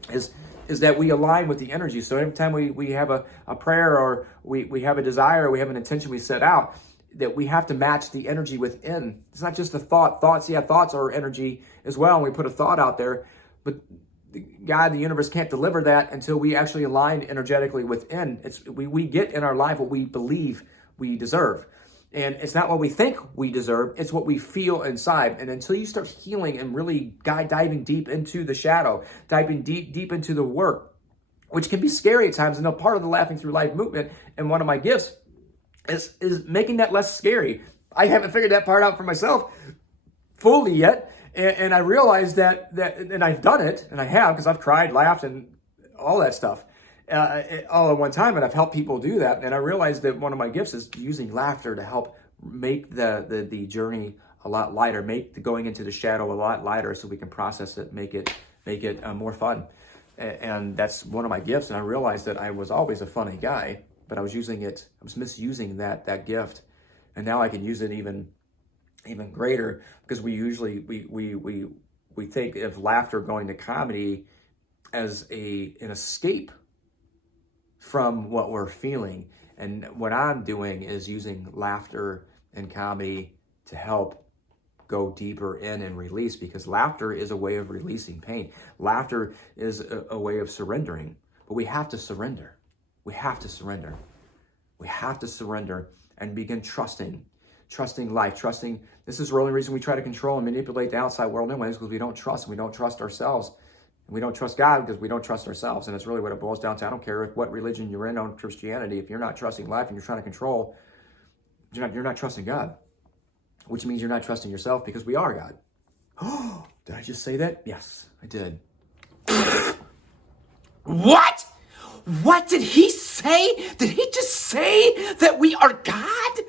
Is that we align with the energy. So every time we have a prayer or we have a desire, or we have an intention we set out, that we have to match the energy within. It's not just a thought. Thoughts are energy as well. And we put a thought out there, but God, the universe can't deliver that until we actually align energetically within. We get in our life what we believe we deserve. And it's not what we think we deserve, it's what we feel inside. And until you start healing and really diving deep into the shadow, diving deep into the work, which can be scary at times, and a part of the Laughing Through Life movement, and one of my gifts is making that less scary. I haven't figured that part out for myself fully yet. And I realized that and I've done it, and I have, because I've cried, laughed, and all that stuff. All at one time, and I've helped people do that. And I realized that one of my gifts is using laughter to help make the journey a lot lighter, make the going into the shadow a lot lighter, so we can process it, make it more fun. And that's one of my gifts. And I realized that I was always a funny guy, but I was misusing that gift. And now I can use it even greater, because we usually, we think of laughter going to comedy as an escape from what we're feeling. And what I'm doing is using laughter and comedy to help go deeper in and release, because laughter is a way of releasing pain. Laughter is a way of surrendering, but we have to surrender. We have to surrender. We have to surrender and begin trusting life, trusting. This is the only reason we try to control and manipulate the outside world anyways, because we don't trust. We don't trust ourselves. And we don't trust God because we don't trust ourselves. And it's really what it boils down to. I don't care what religion you're in on Christianity. If you're not trusting life and you're trying to control, you're not trusting God, which means you're not trusting yourself, because we are God. Oh, did I just say that? Yes, I did. What? What did he say? Did he just say that we are God?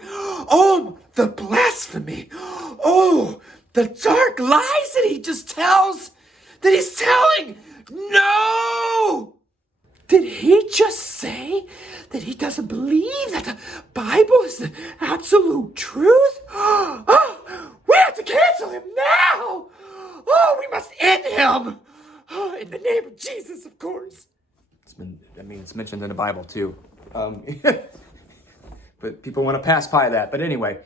Oh, the blasphemy. Oh, the dark lies that he just tells. That he's telling. No! Did he just say that he doesn't believe that the Bible is the absolute truth? Oh, we have to cancel him now! Oh, we must end him! Oh, in the name of Jesus, of course. It's mentioned in the Bible too. But people want to pass by that. But anyway,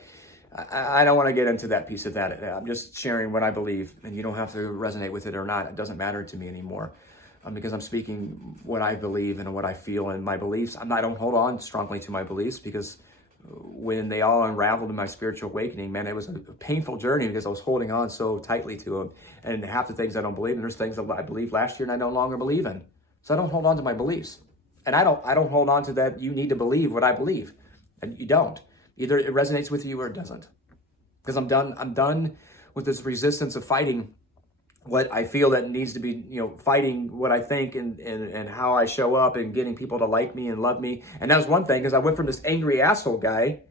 I don't want to get into that piece of that. I'm just sharing what I believe, and you don't have to resonate with it or not. It doesn't matter to me anymore, because I'm speaking what I believe and what I feel, and my beliefs. I don't hold on strongly to my beliefs, because when they all unraveled in my spiritual awakening, man, it was a painful journey, because I was holding on so tightly to them. And half the things I don't believe, and there's things that I believed last year and I no longer believe in. So I don't hold on to my beliefs. And I don't hold on to that. You need to believe what I believe. And you don't. Either it resonates with you or it doesn't. Because I'm done with this resistance of fighting what I feel that needs to be, fighting what I think and how I show up and getting people to like me and love me. And that was one thing, because I went from this angry asshole guy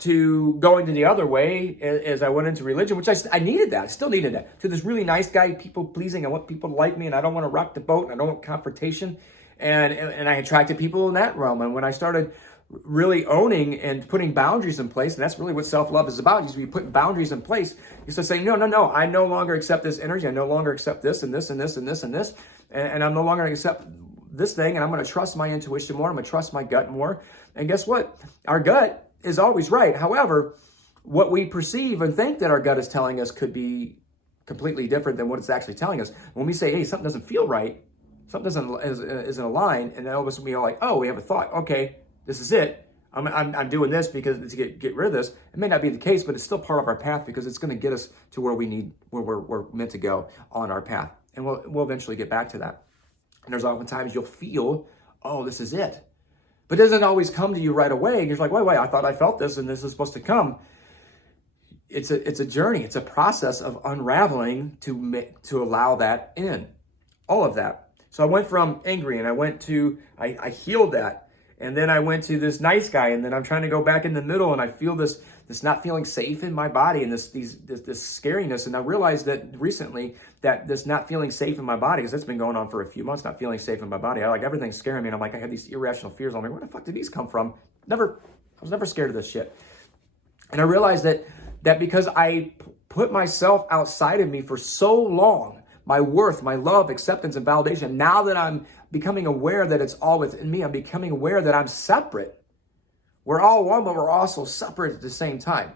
to going to the other way as I went into religion, which I needed that. I still needed that. To this really nice guy, people pleasing. I want people to like me, and I don't want to rock the boat, and I don't want confrontation. And I attracted people in that realm. And when I started really owning and putting boundaries in place, and that's really what self-love is about, is you put boundaries in place. You start saying, no, I no longer accept this energy. I no longer accept this and this and this and this and this. And I'm no longer going to accept this thing, and I'm going to trust my intuition more. I'm going to trust my gut more. And guess what? Our gut is always right. However, what we perceive and think that our gut is telling us could be completely different than what it's actually telling us. When we say, hey, something doesn't feel right, something isn't aligned, and then all of a sudden we are like, oh, we have a thought. Okay, this is it. I'm doing this because to get rid of this. It may not be the case, but it's still part of our path, because it's going to get us to where we're meant to go on our path, and we'll eventually get back to that. And there's often times you'll feel, oh, this is it. But it doesn't always come to you right away. And you're like, wait, I thought I felt this and this is supposed to come. It's a journey. It's a process of unraveling to allow that in. All of that. So I went from angry, and I healed that. And then I went to this nice guy, and then I'm trying to go back in the middle, and I feel this not feeling safe in my body, and this scariness. And I realized that recently that this not feeling safe in my body, because it's been going on for a few months, not feeling safe in my body. Everything's scaring me, and I'm like, I have these irrational fears. I'm like, where the fuck did these come from? I was never scared of this shit. And I realized that because I put myself outside of me for so long, my worth, my love, acceptance, and validation, now that I'm becoming aware that it's all within me, I'm becoming aware that I'm separate. We're all one, but we're also separate at the same time.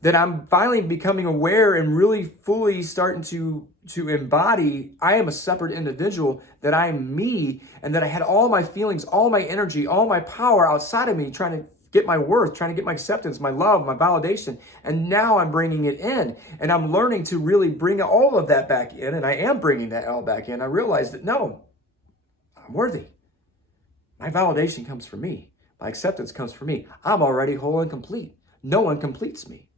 That I'm finally becoming aware and really fully starting to embody, I am a separate individual, that I am me, and that I had all my feelings, all my energy, all my power outside of me, trying to get my worth, trying to get my acceptance, my love, my validation. And now I'm bringing it in, and I'm learning to really bring all of that back in. And I am bringing that all back in. I realize that no, I'm worthy. My validation comes from me. My acceptance comes from me. I'm already whole and complete. No one completes me.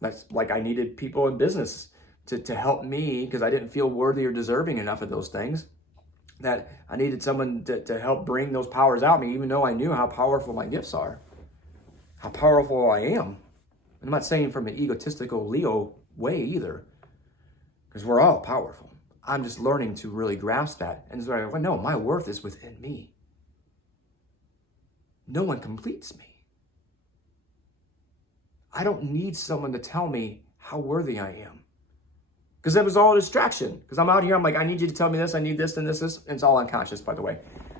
That's like I needed people in business to help me, because I didn't feel worthy or deserving enough of those things. That I needed someone to help bring those powers out of me, even though I knew how powerful my gifts are, how powerful I am. And I'm not saying from an egotistical Leo way either, because we're all powerful. I'm just learning to really grasp that. And so I go, no, my worth is within me. No one completes me. I don't need someone to tell me how worthy I am. Because that was all a distraction. Because I'm out here, I'm like, I need you to tell me this, I need this and this. And it's all unconscious, by the way.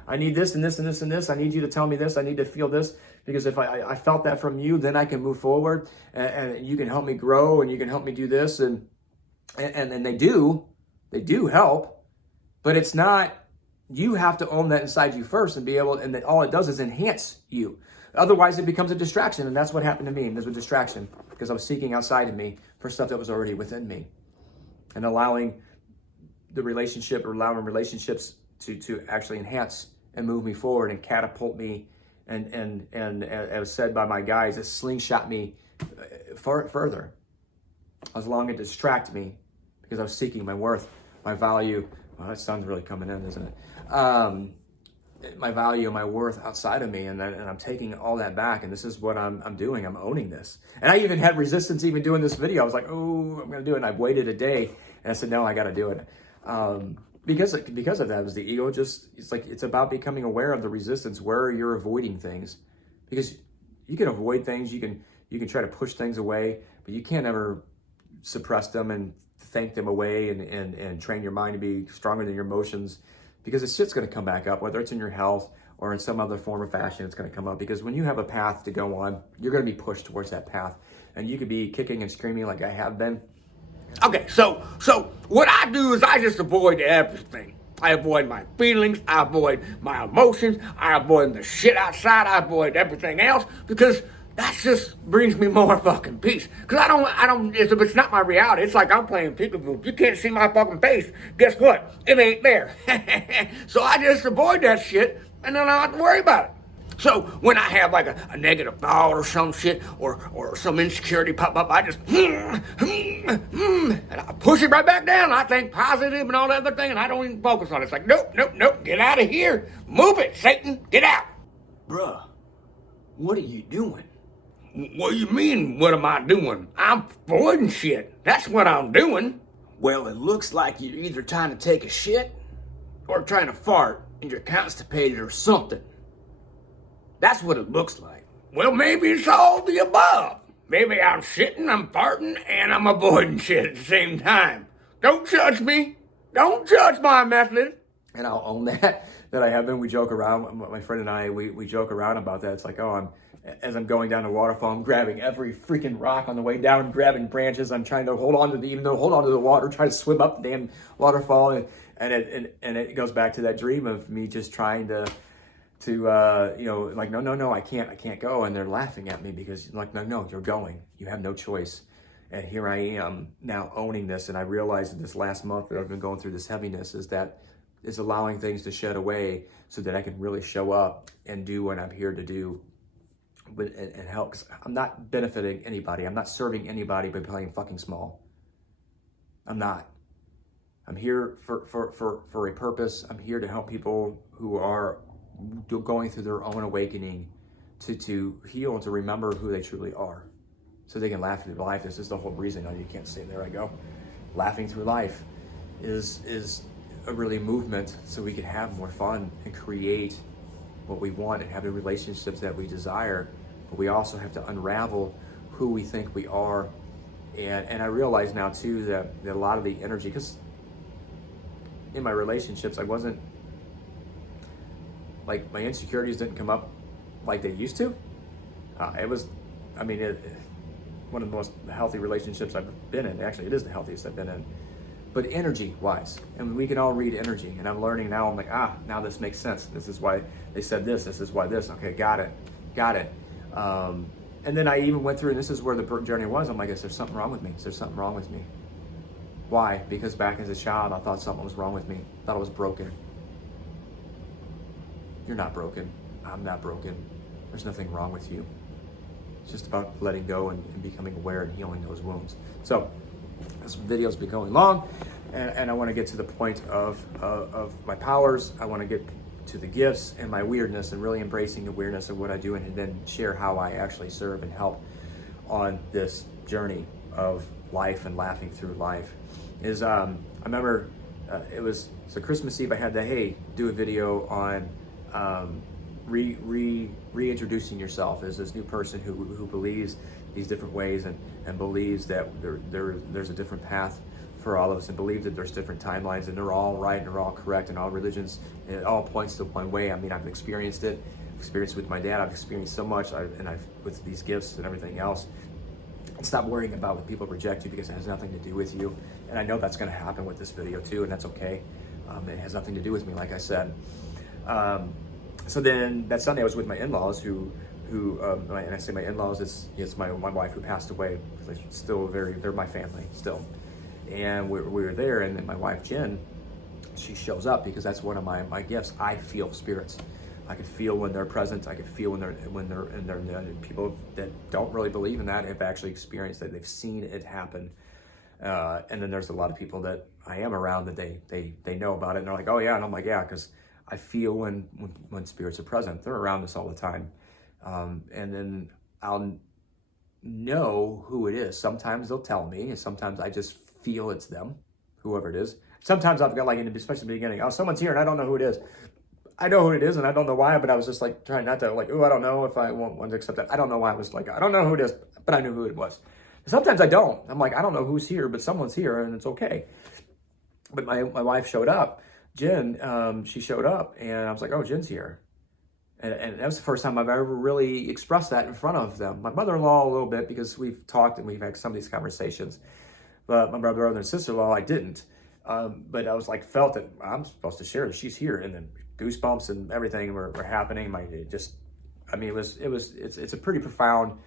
I need this and this and this and this. I need you to tell me this. I need to feel this. Because if I felt that from you, then I can move forward. And you can help me grow and you can help me do this. And they do help. But it's not, you have to own that inside you first and be able, and then all it does is enhance you. Otherwise, it becomes a distraction. And that's what happened to me. There's a distraction because I was seeking outside of me for stuff that was already within me. And allowing the relationship or allowing relationships to actually enhance and move me forward and catapult me. And as said by my guys, it slingshot me further. I was allowing it to distract me because I was seeking my worth, my value. Well, that sounds really coming in, isn't it? My value, my worth outside of me, and I'm taking all that back, and this is what I'm doing. I'm owning this, and I even had resistance even doing this video. I was like, oh, I'm gonna do it, and I waited a day, and I said, no, I got to do it, because of that. It was the ego. It's about becoming aware of the resistance where you're avoiding things, because you can avoid things, you can try to push things away, but you can't ever suppress them and thank them away and train your mind to be stronger than your emotions. Because the shit's going to come back up, whether it's in your health or in some other form or fashion, it's going to come up. Because when you have a path to go on, you're going to be pushed towards that path. And you could be kicking and screaming like I have been. Okay, so what I do is I just avoid everything. I avoid my feelings, I avoid my emotions, I avoid the shit outside, I avoid everything else because that just brings me more fucking peace. Because I don't, if it's not my reality, it's like I'm playing peekaboo. You can't see my fucking face. Guess what? It ain't there. So I just avoid that shit, and then I don't have to worry about it. So when I have like a negative thought or some shit, or some insecurity pop up, I just, and I push it right back down. I think positive and all that other thing, and I don't even focus on it. It's like, nope, get out of here. Move it, Satan, get out. Bruh, what are you doing? What do you mean, what am I doing? I'm avoiding shit. That's what I'm doing. Well, it looks like you're either trying to take a shit or trying to fart and you're constipated or something. That's what it looks like. Well, maybe it's all the above. Maybe I'm shitting, I'm farting, and I'm avoiding shit at the same time. Don't judge me. Don't judge my method. And I'll own that I have been. We joke around, my friend and I, we joke around about that. It's like, as I'm going down the waterfall, I'm grabbing every freaking rock on the way down, grabbing branches. I'm trying to hold on to the water, try to swim up the damn waterfall. And it goes back to that dream of me just trying to like, no, I can't go. And they're laughing at me because like, no, you're going. You have no choice. And here I am now owning this. And I realized that this last month that I've been going through this heaviness is allowing things to shed away so that I can really show up and do what I'm here to do. And help, because I'm not benefiting anybody. I'm not serving anybody by playing fucking small. I'm not. I'm here for a purpose. I'm here to help people who are going through their own awakening to heal and to remember who they truly are, so they can laugh through life. This is the whole reason. You can't say, there I go. Laughing through life is a really movement so we can have more fun and create what we want and have the relationships that we desire. But we also have to unravel who we think we are. And I realize now too that a lot of the energy, because in my relationships, I wasn't, like, my insecurities didn't come up like they used to. One of the most healthy relationships I've been in. Actually, it is the healthiest I've been in. But energy-wise, and we can all read energy, and I'm learning now, I'm like, now this makes sense. This is why they said this is why this, okay, got it. And then I even went through, and this is where the journey was, I'm like, is there something wrong with me? Is there something wrong with me? Why? Because back as a child, I thought something was wrong with me. I thought I was broken. You're not broken. I'm not broken. There's nothing wrong with you. It's just about letting go and becoming aware and healing those wounds. So, this video's been going long, and I want to get to the point of my powers. I want to get to the gifts and my weirdness, and really embracing the weirdness of what I do, and then share how I actually serve and help on this journey of life and laughing through life. I remember it was so Christmas Eve. I had to do a video on reintroducing yourself as this new person who believes these different ways and believes that there's a different path for all of us, and believes that there's different timelines and they're all right and they're all correct, and all religions, it all points to one way. I mean, I've experienced it, with my dad. I've experienced so much, with these gifts and everything else. And stop worrying about when people reject you, because it has nothing to do with you. And I know that's going to happen with this video too, and that's okay. It has nothing to do with me, like I said. So then that Sunday I was with my in-laws and I say my in-laws, it's my wife who passed away. They're still they're my family still. And we were there, and then my wife Jen, she shows up because that's one of my gifts. I feel spirits. I can feel when they're present. I can feel when they're in there. And people that don't really believe in that have actually experienced it. They've seen it happen. And then there's a lot of people that I am around that they know about it, and they're like, oh yeah, and I'm like, yeah, because I feel when spirits are present. They're around us all the time. And then I'll know who it is. Sometimes they'll tell me, and sometimes I just feel it's them, whoever it is. Sometimes I've got especially in the beginning, oh, someone's here and I don't know who it is. I know who it is and I don't know why, but I was just like trying not to I don't know if I want to accept that. I don't know why. I was like, I don't know who it is, but I knew who it was. Sometimes I don't. I'm like, I don't know who's here, but someone's here and it's okay. But my wife showed up, Jen, she showed up, and I was like, oh, Jen's here. And that was the first time I've ever really expressed that in front of them. My mother-in-law a little bit, because we've talked and we've had some of these conversations. But my brother and sister-in-law, I didn't. But I was like, felt that I'm supposed to share that she's here. And then goosebumps and everything were happening. It's a pretty profound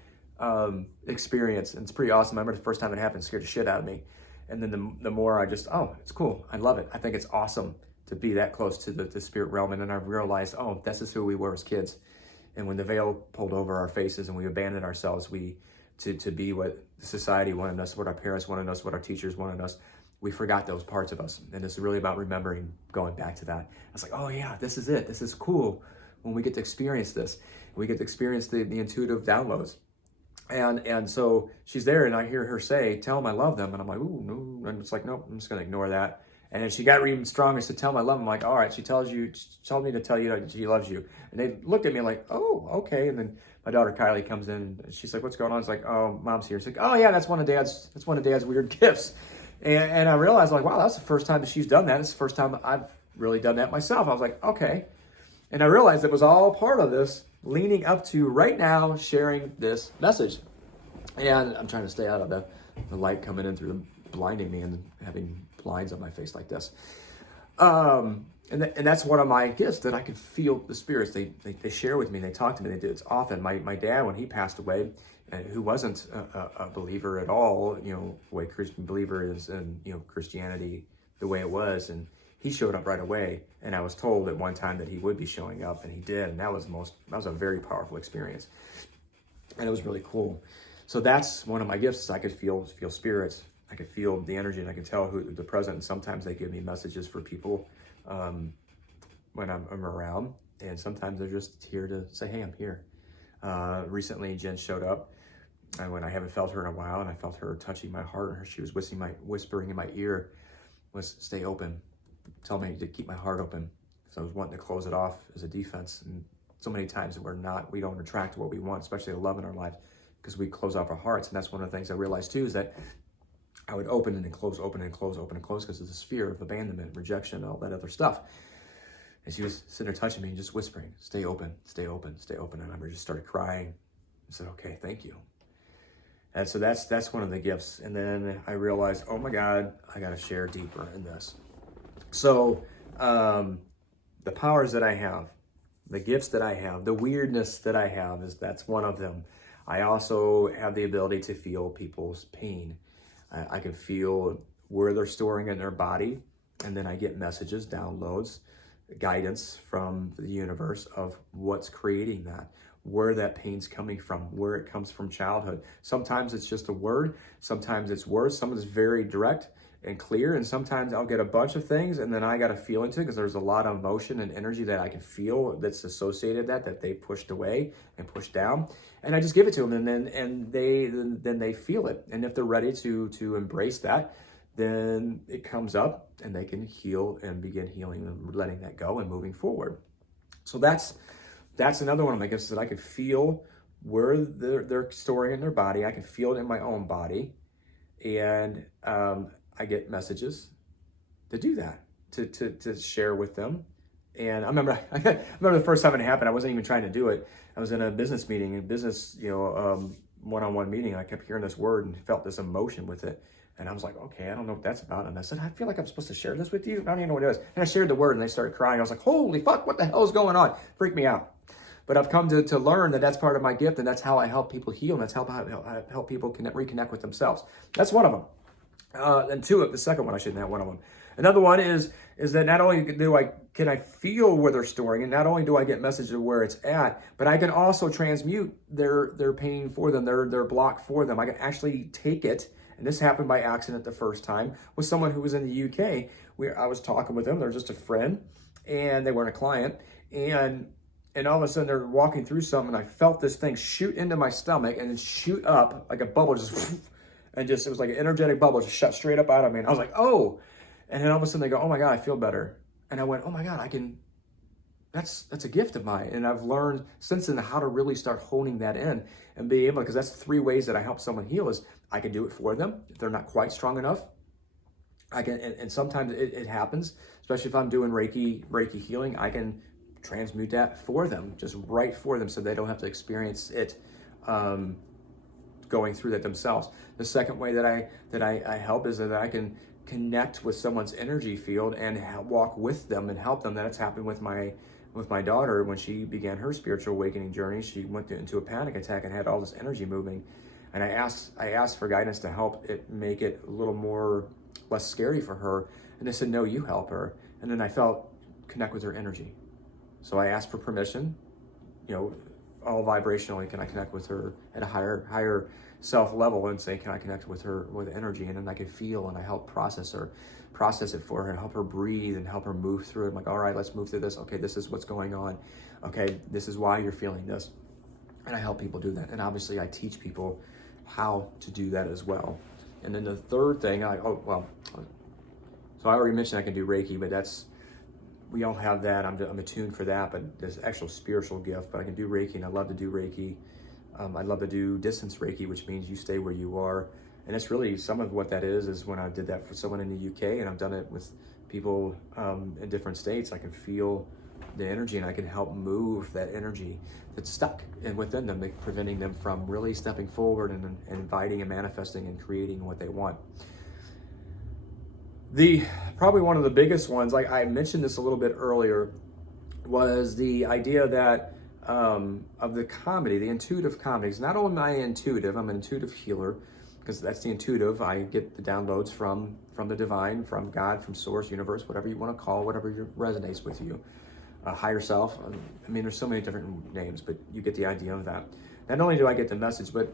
experience. And it's pretty awesome. I remember the first time it happened, it scared the shit out of me. And then the more I just, oh, it's cool. I love it. I think it's awesome to be that close to the spirit realm. And then I realized, oh, this is who we were as kids. And when the veil pulled over our faces and we abandoned ourselves, to be what the society wanted us, what our parents wanted us, what our teachers wanted us, we forgot those parts of us. And it's really about remembering, going back to that. I was like, oh yeah, this is it. This is cool when we get to experience this. We get to experience the intuitive downloads. And so she's there, and I hear her say, tell them I love them. And I'm like, ooh, no. And it's like, nope, I'm just going to ignore that. And then she got even stronger, said, tell them I love them. I'm like, all right, she told me to tell you that she loves you. And they looked at me like, oh, okay. And then my daughter Kylie comes in, and she's like, what's going on? It's like, oh, mom's here. It's like, oh yeah, that's one of Dad's weird gifts. And I realized, like, wow, that's the first time that she's done that. It's the first time I've really done that myself. I was like, okay. And I realized it was all part of this leading up to right now sharing this message. And I'm trying to stay out of the light coming in through blinding me and having blinds on my face like this. And that's one of my gifts, that I can feel the spirits. They share with me. They talk to me. They do. It's often my dad, when he passed away, who wasn't a believer at all, the way Christian believer is, and Christianity the way it was, and he showed up right away. And I was told at one time that he would be showing up, and he did. And that was a very powerful experience, and it was really cool. So that's one of my gifts. Is I could feel spirits. I could feel the energy, and I can tell who the present. And sometimes they give me messages for people when I'm around, and sometimes they're just here to say, hey, I'm here. Recently, Jen showed up, and when I haven't felt her in a while, and I felt her touching my heart, and she was whispering in my ear, was stay open. Tell me to keep my heart open. So I was wanting to close it off as a defense. And so many times we don't attract what we want, especially the love in our life, because we close off our hearts. And that's one of the things I realized too, is that I would open and then close, open and close, open and close, because of this fear of abandonment, rejection, all that other stuff. And she was sitting there touching me and just whispering, stay open, stay open, stay open. And I remember just started crying. I said, okay, thank you. And so that's one of the gifts. And then I realized, oh my God, I got to share deeper in this. So the powers that I have, the gifts that I have, the weirdness that I have, that's one of them. I also have the ability to feel people's pain. I can feel where they're storing it in their body, and then I get messages, downloads, guidance from the universe of what's creating that, where that pain's coming from, where it comes from childhood. Sometimes it's just a word, sometimes it's words, some is very direct and clear, and sometimes I'll get a bunch of things and then I got to feel into it, because there's a lot of emotion and energy that I can feel that's associated that they pushed away and pushed down, and I just give it to them, and then they feel it. And if they're ready to embrace that, then it comes up and they can heal and begin healing and letting that go and moving forward. So that's another one of my gifts, that I could feel where they're storing in their body. I can feel it in my own body. And I get messages to do that, to share with them. And I remember the first time it happened, I wasn't even trying to do it. I was in a business meeting, one-on-one meeting. And I kept hearing this word and felt this emotion with it. And I was like, okay, I don't know what that's about. And I said, I feel like I'm supposed to share this with you. I don't even know what it is. And I shared the word and they started crying. I was like, holy fuck, what the hell is going on? Freaked me out. But I've come to learn that that's part of my gift, and that's how I help people heal, and that's how I help people reconnect with themselves. That's one of them. And the second one, I shouldn't have one of them. Another one is that not only can I feel where they're storing, and not only do I get messages of where it's at, but I can also transmute their pain for them, their block for them. I can actually take it. And this happened by accident the first time with someone who was in the UK. I was talking with them. They're just a friend, and they weren't a client. And all of a sudden, they're walking through something, and I felt this thing shoot into my stomach and then shoot up like a bubble, it was like an energetic bubble, just shot straight up out of me. And I was like, oh. And then all of a sudden, they go, oh my God, I feel better. And I went, oh my God, that's a gift of mine. And I've learned since then how to really start honing that in and be able, because that's 3 ways that I help someone heal. Is I can do it for them if they're not quite strong enough. I can, and sometimes it happens, especially if I'm doing Reiki healing. I can transmute that for them, just right for them, so they don't have to experience it going through that themselves. The second way that I help is that I can connect with someone's energy field and walk with them and help them. That's happened with my daughter when she began her spiritual awakening journey. She went into a panic attack and had all this energy moving. And I asked for guidance to help it make it a little less scary for her. And they said, no, you help her. And then I felt connect with her energy. So I asked for permission, all vibrationally, can I connect with her at a higher self level, and say, can I connect with her with energy? And then I could feel, and I help process it for her, and help her breathe and help her move through it. I'm like, all right, let's move through this. Okay, this is what's going on. Okay, this is why you're feeling this. And I help people do that. And obviously I teach people how to do that as well. And then the third thing, so I already mentioned I can do Reiki, but we all have that. I'm attuned for that, but there's actual spiritual gift. But I can do Reiki, and I love to do Reiki. I love to do distance Reiki, which means you stay where you are. And it's really, some of what that is when I did that for someone in the UK, and I've done it with people in different states. I can feel the energy, and I can help move that energy that's stuck within them, preventing them from really stepping forward and inviting and manifesting and creating what they want. Probably one of the biggest ones, like I mentioned this a little bit earlier, was the idea that of the comedy, the intuitive comedies. Not only am I intuitive, I'm an intuitive healer, because that's the intuitive. I get the downloads from the divine, from God, from source, universe, whatever you want to call, whatever resonates with you. Higher self. I mean, there's so many different names, but you get the idea of that. Not only do I get the message, but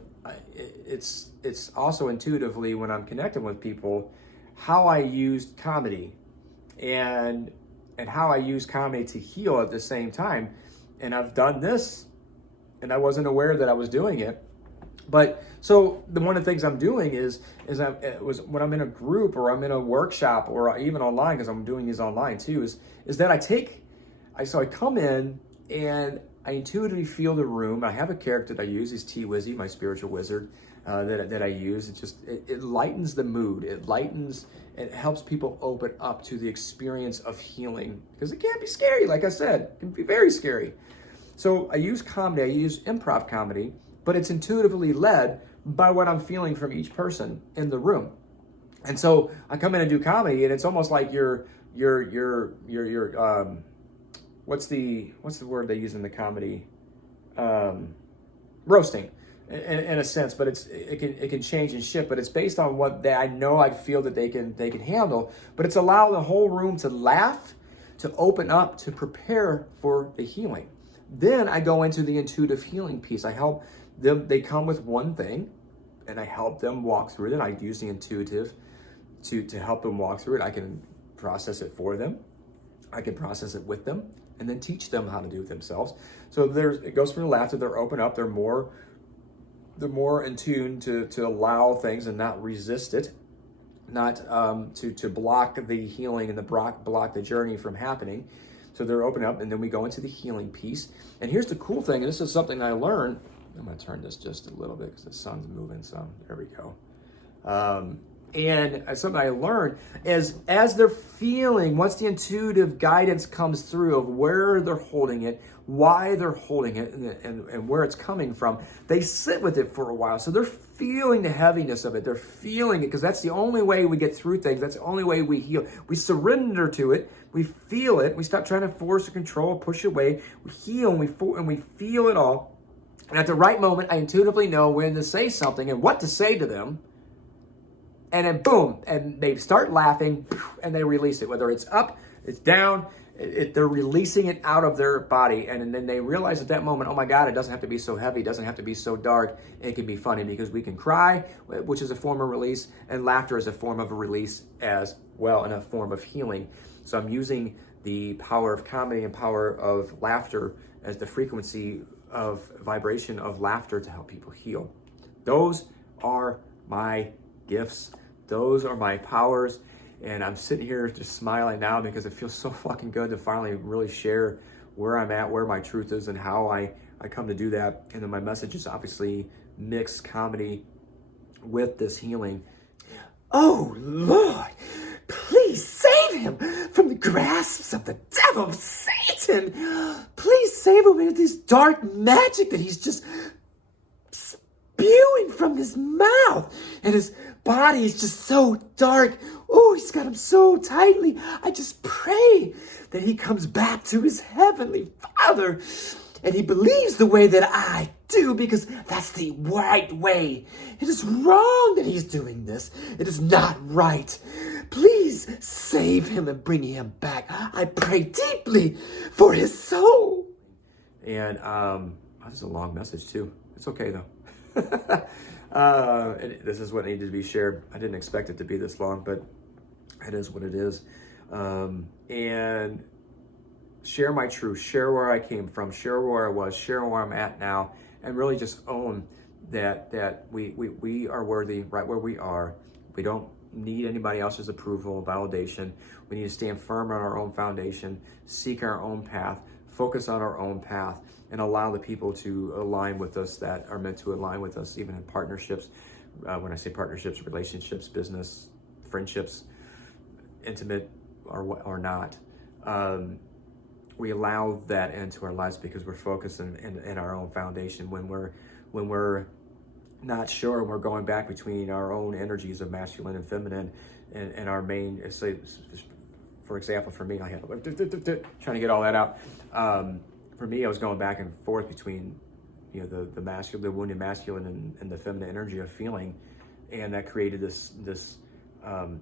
it's also intuitively, when I'm connecting with people, how I used comedy and how I use comedy to heal at the same time. And I've done this, and I wasn't aware that I was doing it. But so one of the things I'm doing is when I'm in a group or I'm in a workshop or even online, because I'm doing these online too, is that I come in and I intuitively feel the room. I have a character that I use, is T-Wizzy, my spiritual wizard, that I use. It lightens the mood. It helps people open up to the experience of healing, because it can be scary. Like I said, it can be very scary. So I use comedy, I use improv comedy, but it's intuitively led by what I'm feeling from each person in the room. And so I come in and do comedy, and it's almost like you're what's the word they use in the comedy? Roasting, in a sense, but it can change and shift. But it's based on what I know, I feel that they can handle. But it's allowing the whole room to laugh, to open up, to prepare for the healing. Then I go into the intuitive healing piece. I help them. They come with one thing, and I help them walk through it. I use the intuitive to help them walk through it. I can process it for them. I can process it with them, and then teach them how to do it themselves. So it goes from the laughter. They're open up. They're more in tune to allow things and not resist it. not to block the healing and the block the journey from happening. So they're open up, and then we go into the healing piece. And here's the cool thing, and this is something I learned. I'm going to turn this just a little bit because the sun's moving some. There we go. And something I learned is as they're feeling, once the intuitive guidance comes through of where they're holding it, why they're holding it, and where it's coming from, they sit with it for a while. So they're feeling the heaviness of it. They're feeling it because that's the only way we get through things. That's the only way we heal. We surrender to it. We feel it. We stop trying to force or control, push away. We heal and we feel it all. And at the right moment, I intuitively know when to say something and what to say to them. And then boom, and they start laughing and they release it. Whether it's up, it's down, they're releasing it out of their body. And then they realize at that moment, oh my God, it doesn't have to be so heavy. It doesn't have to be so dark. It can be funny because we can cry, which is a form of release, and laughter is a form of a release as well, and a form of healing. So I'm using the power of comedy and power of laughter as the frequency of vibration of laughter to help people heal. Those are my gifts. Those are my powers. And I'm sitting here just smiling now because it feels so fucking good to finally really share where I'm at, where my truth is, and how I come to do that. And then my message is obviously mix comedy with this healing. Oh, Lord, please save him from the grasps of the devil, Satan. Please save him with this dark magic that he's just spewing from his mouth. And his body is just so dark. Oh, he's got him so tightly. I just pray that he comes back to his heavenly Father and he believes the way that I do, because that's the right way. It is wrong that he's doing this. It is not right. Please save him and bring him back. I pray deeply for his soul. And this is a long message too. It's okay though. This is what needed to be shared. I didn't expect it to be this long, but it is what it is. And share my truth, share where I came from, share where I was, share where I'm at now, and really just own that we are worthy right where we are. We don't need anybody else's approval, validation. We need to stand firm on our own foundation, seek our own path, focus on our own path, and allow the people to align with us that are meant to align with us, even in partnerships. When I say partnerships, relationships, business, friendships, intimate or not. We allow that into our lives because we're focused in our own foundation. When we're not sure, we're going back between our own energies of masculine and feminine, and our main. Say, for example, for me, I had trying to get all that out. For me, I was going back and forth between, the masculine, the wounded masculine, and the feminine energy of feeling, and that created this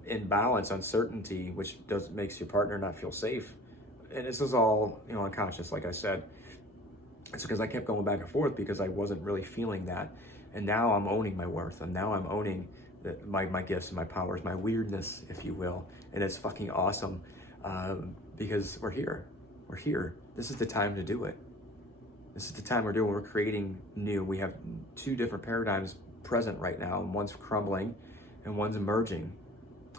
imbalance, uncertainty, which makes your partner not feel safe. And this is all, unconscious, like I said. It's because I kept going back and forth because I wasn't really feeling that. And now I'm owning my worth. And now I'm owning my gifts and my powers, my weirdness, if you will. And it's fucking awesome because we're here. We're here. This is the time to do it. This is the time we're creating new. We have two different paradigms present right now. And one's crumbling and one's emerging.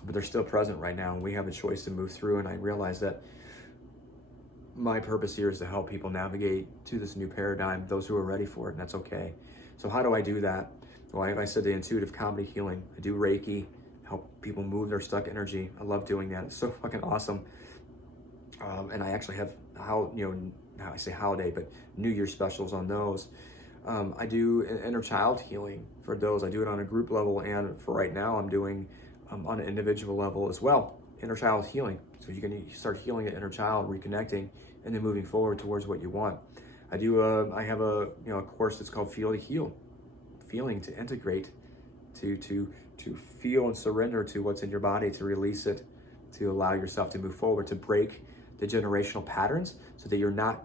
But they're still present right now. And we have a choice to move through. And I realize that my purpose here is to help people navigate to this new paradigm, those who are ready for it, and that's okay. So how do I do that? Well, like I said, the intuitive comedy healing. I do Reiki, help people move their stuck energy. I love doing that. It's so fucking awesome. And I actually have I say holiday, but New Year's specials on those. I do inner child healing for those. I do it on a group level, and for right now, I'm doing on an individual level as well. Inner child healing. So you can start healing the inner child, reconnecting, and then moving forward towards what you want. I have a course that's called Feel to Heal, feeling to integrate, to feel and surrender to what's in your body, to release it, to allow yourself to move forward, to break the generational patterns so that you're not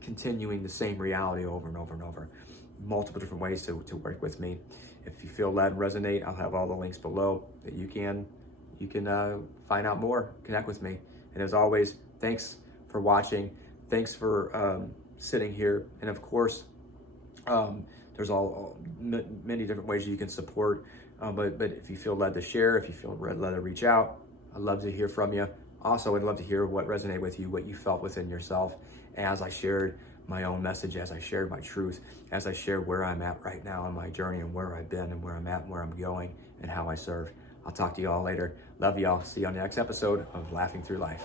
continuing the same reality over and over and over. Multiple different ways to work with me. If you feel led and resonate, I'll have all the links below that you can find out more, connect with me. And as always, thanks for watching. Thanks for sitting here. And of course, there's many different ways you can support But if you feel led to share, if you feel led to reach out, I'd love to hear from you. Also, I'd love to hear what resonated with you, what you felt within yourself as I shared my own message, as I shared my truth, as I shared where I'm at right now in my journey and where I've been and where I'm at and where I'm going and how I serve. I'll talk to you all later. Love y'all. See you on the next episode of Laughing Through Life.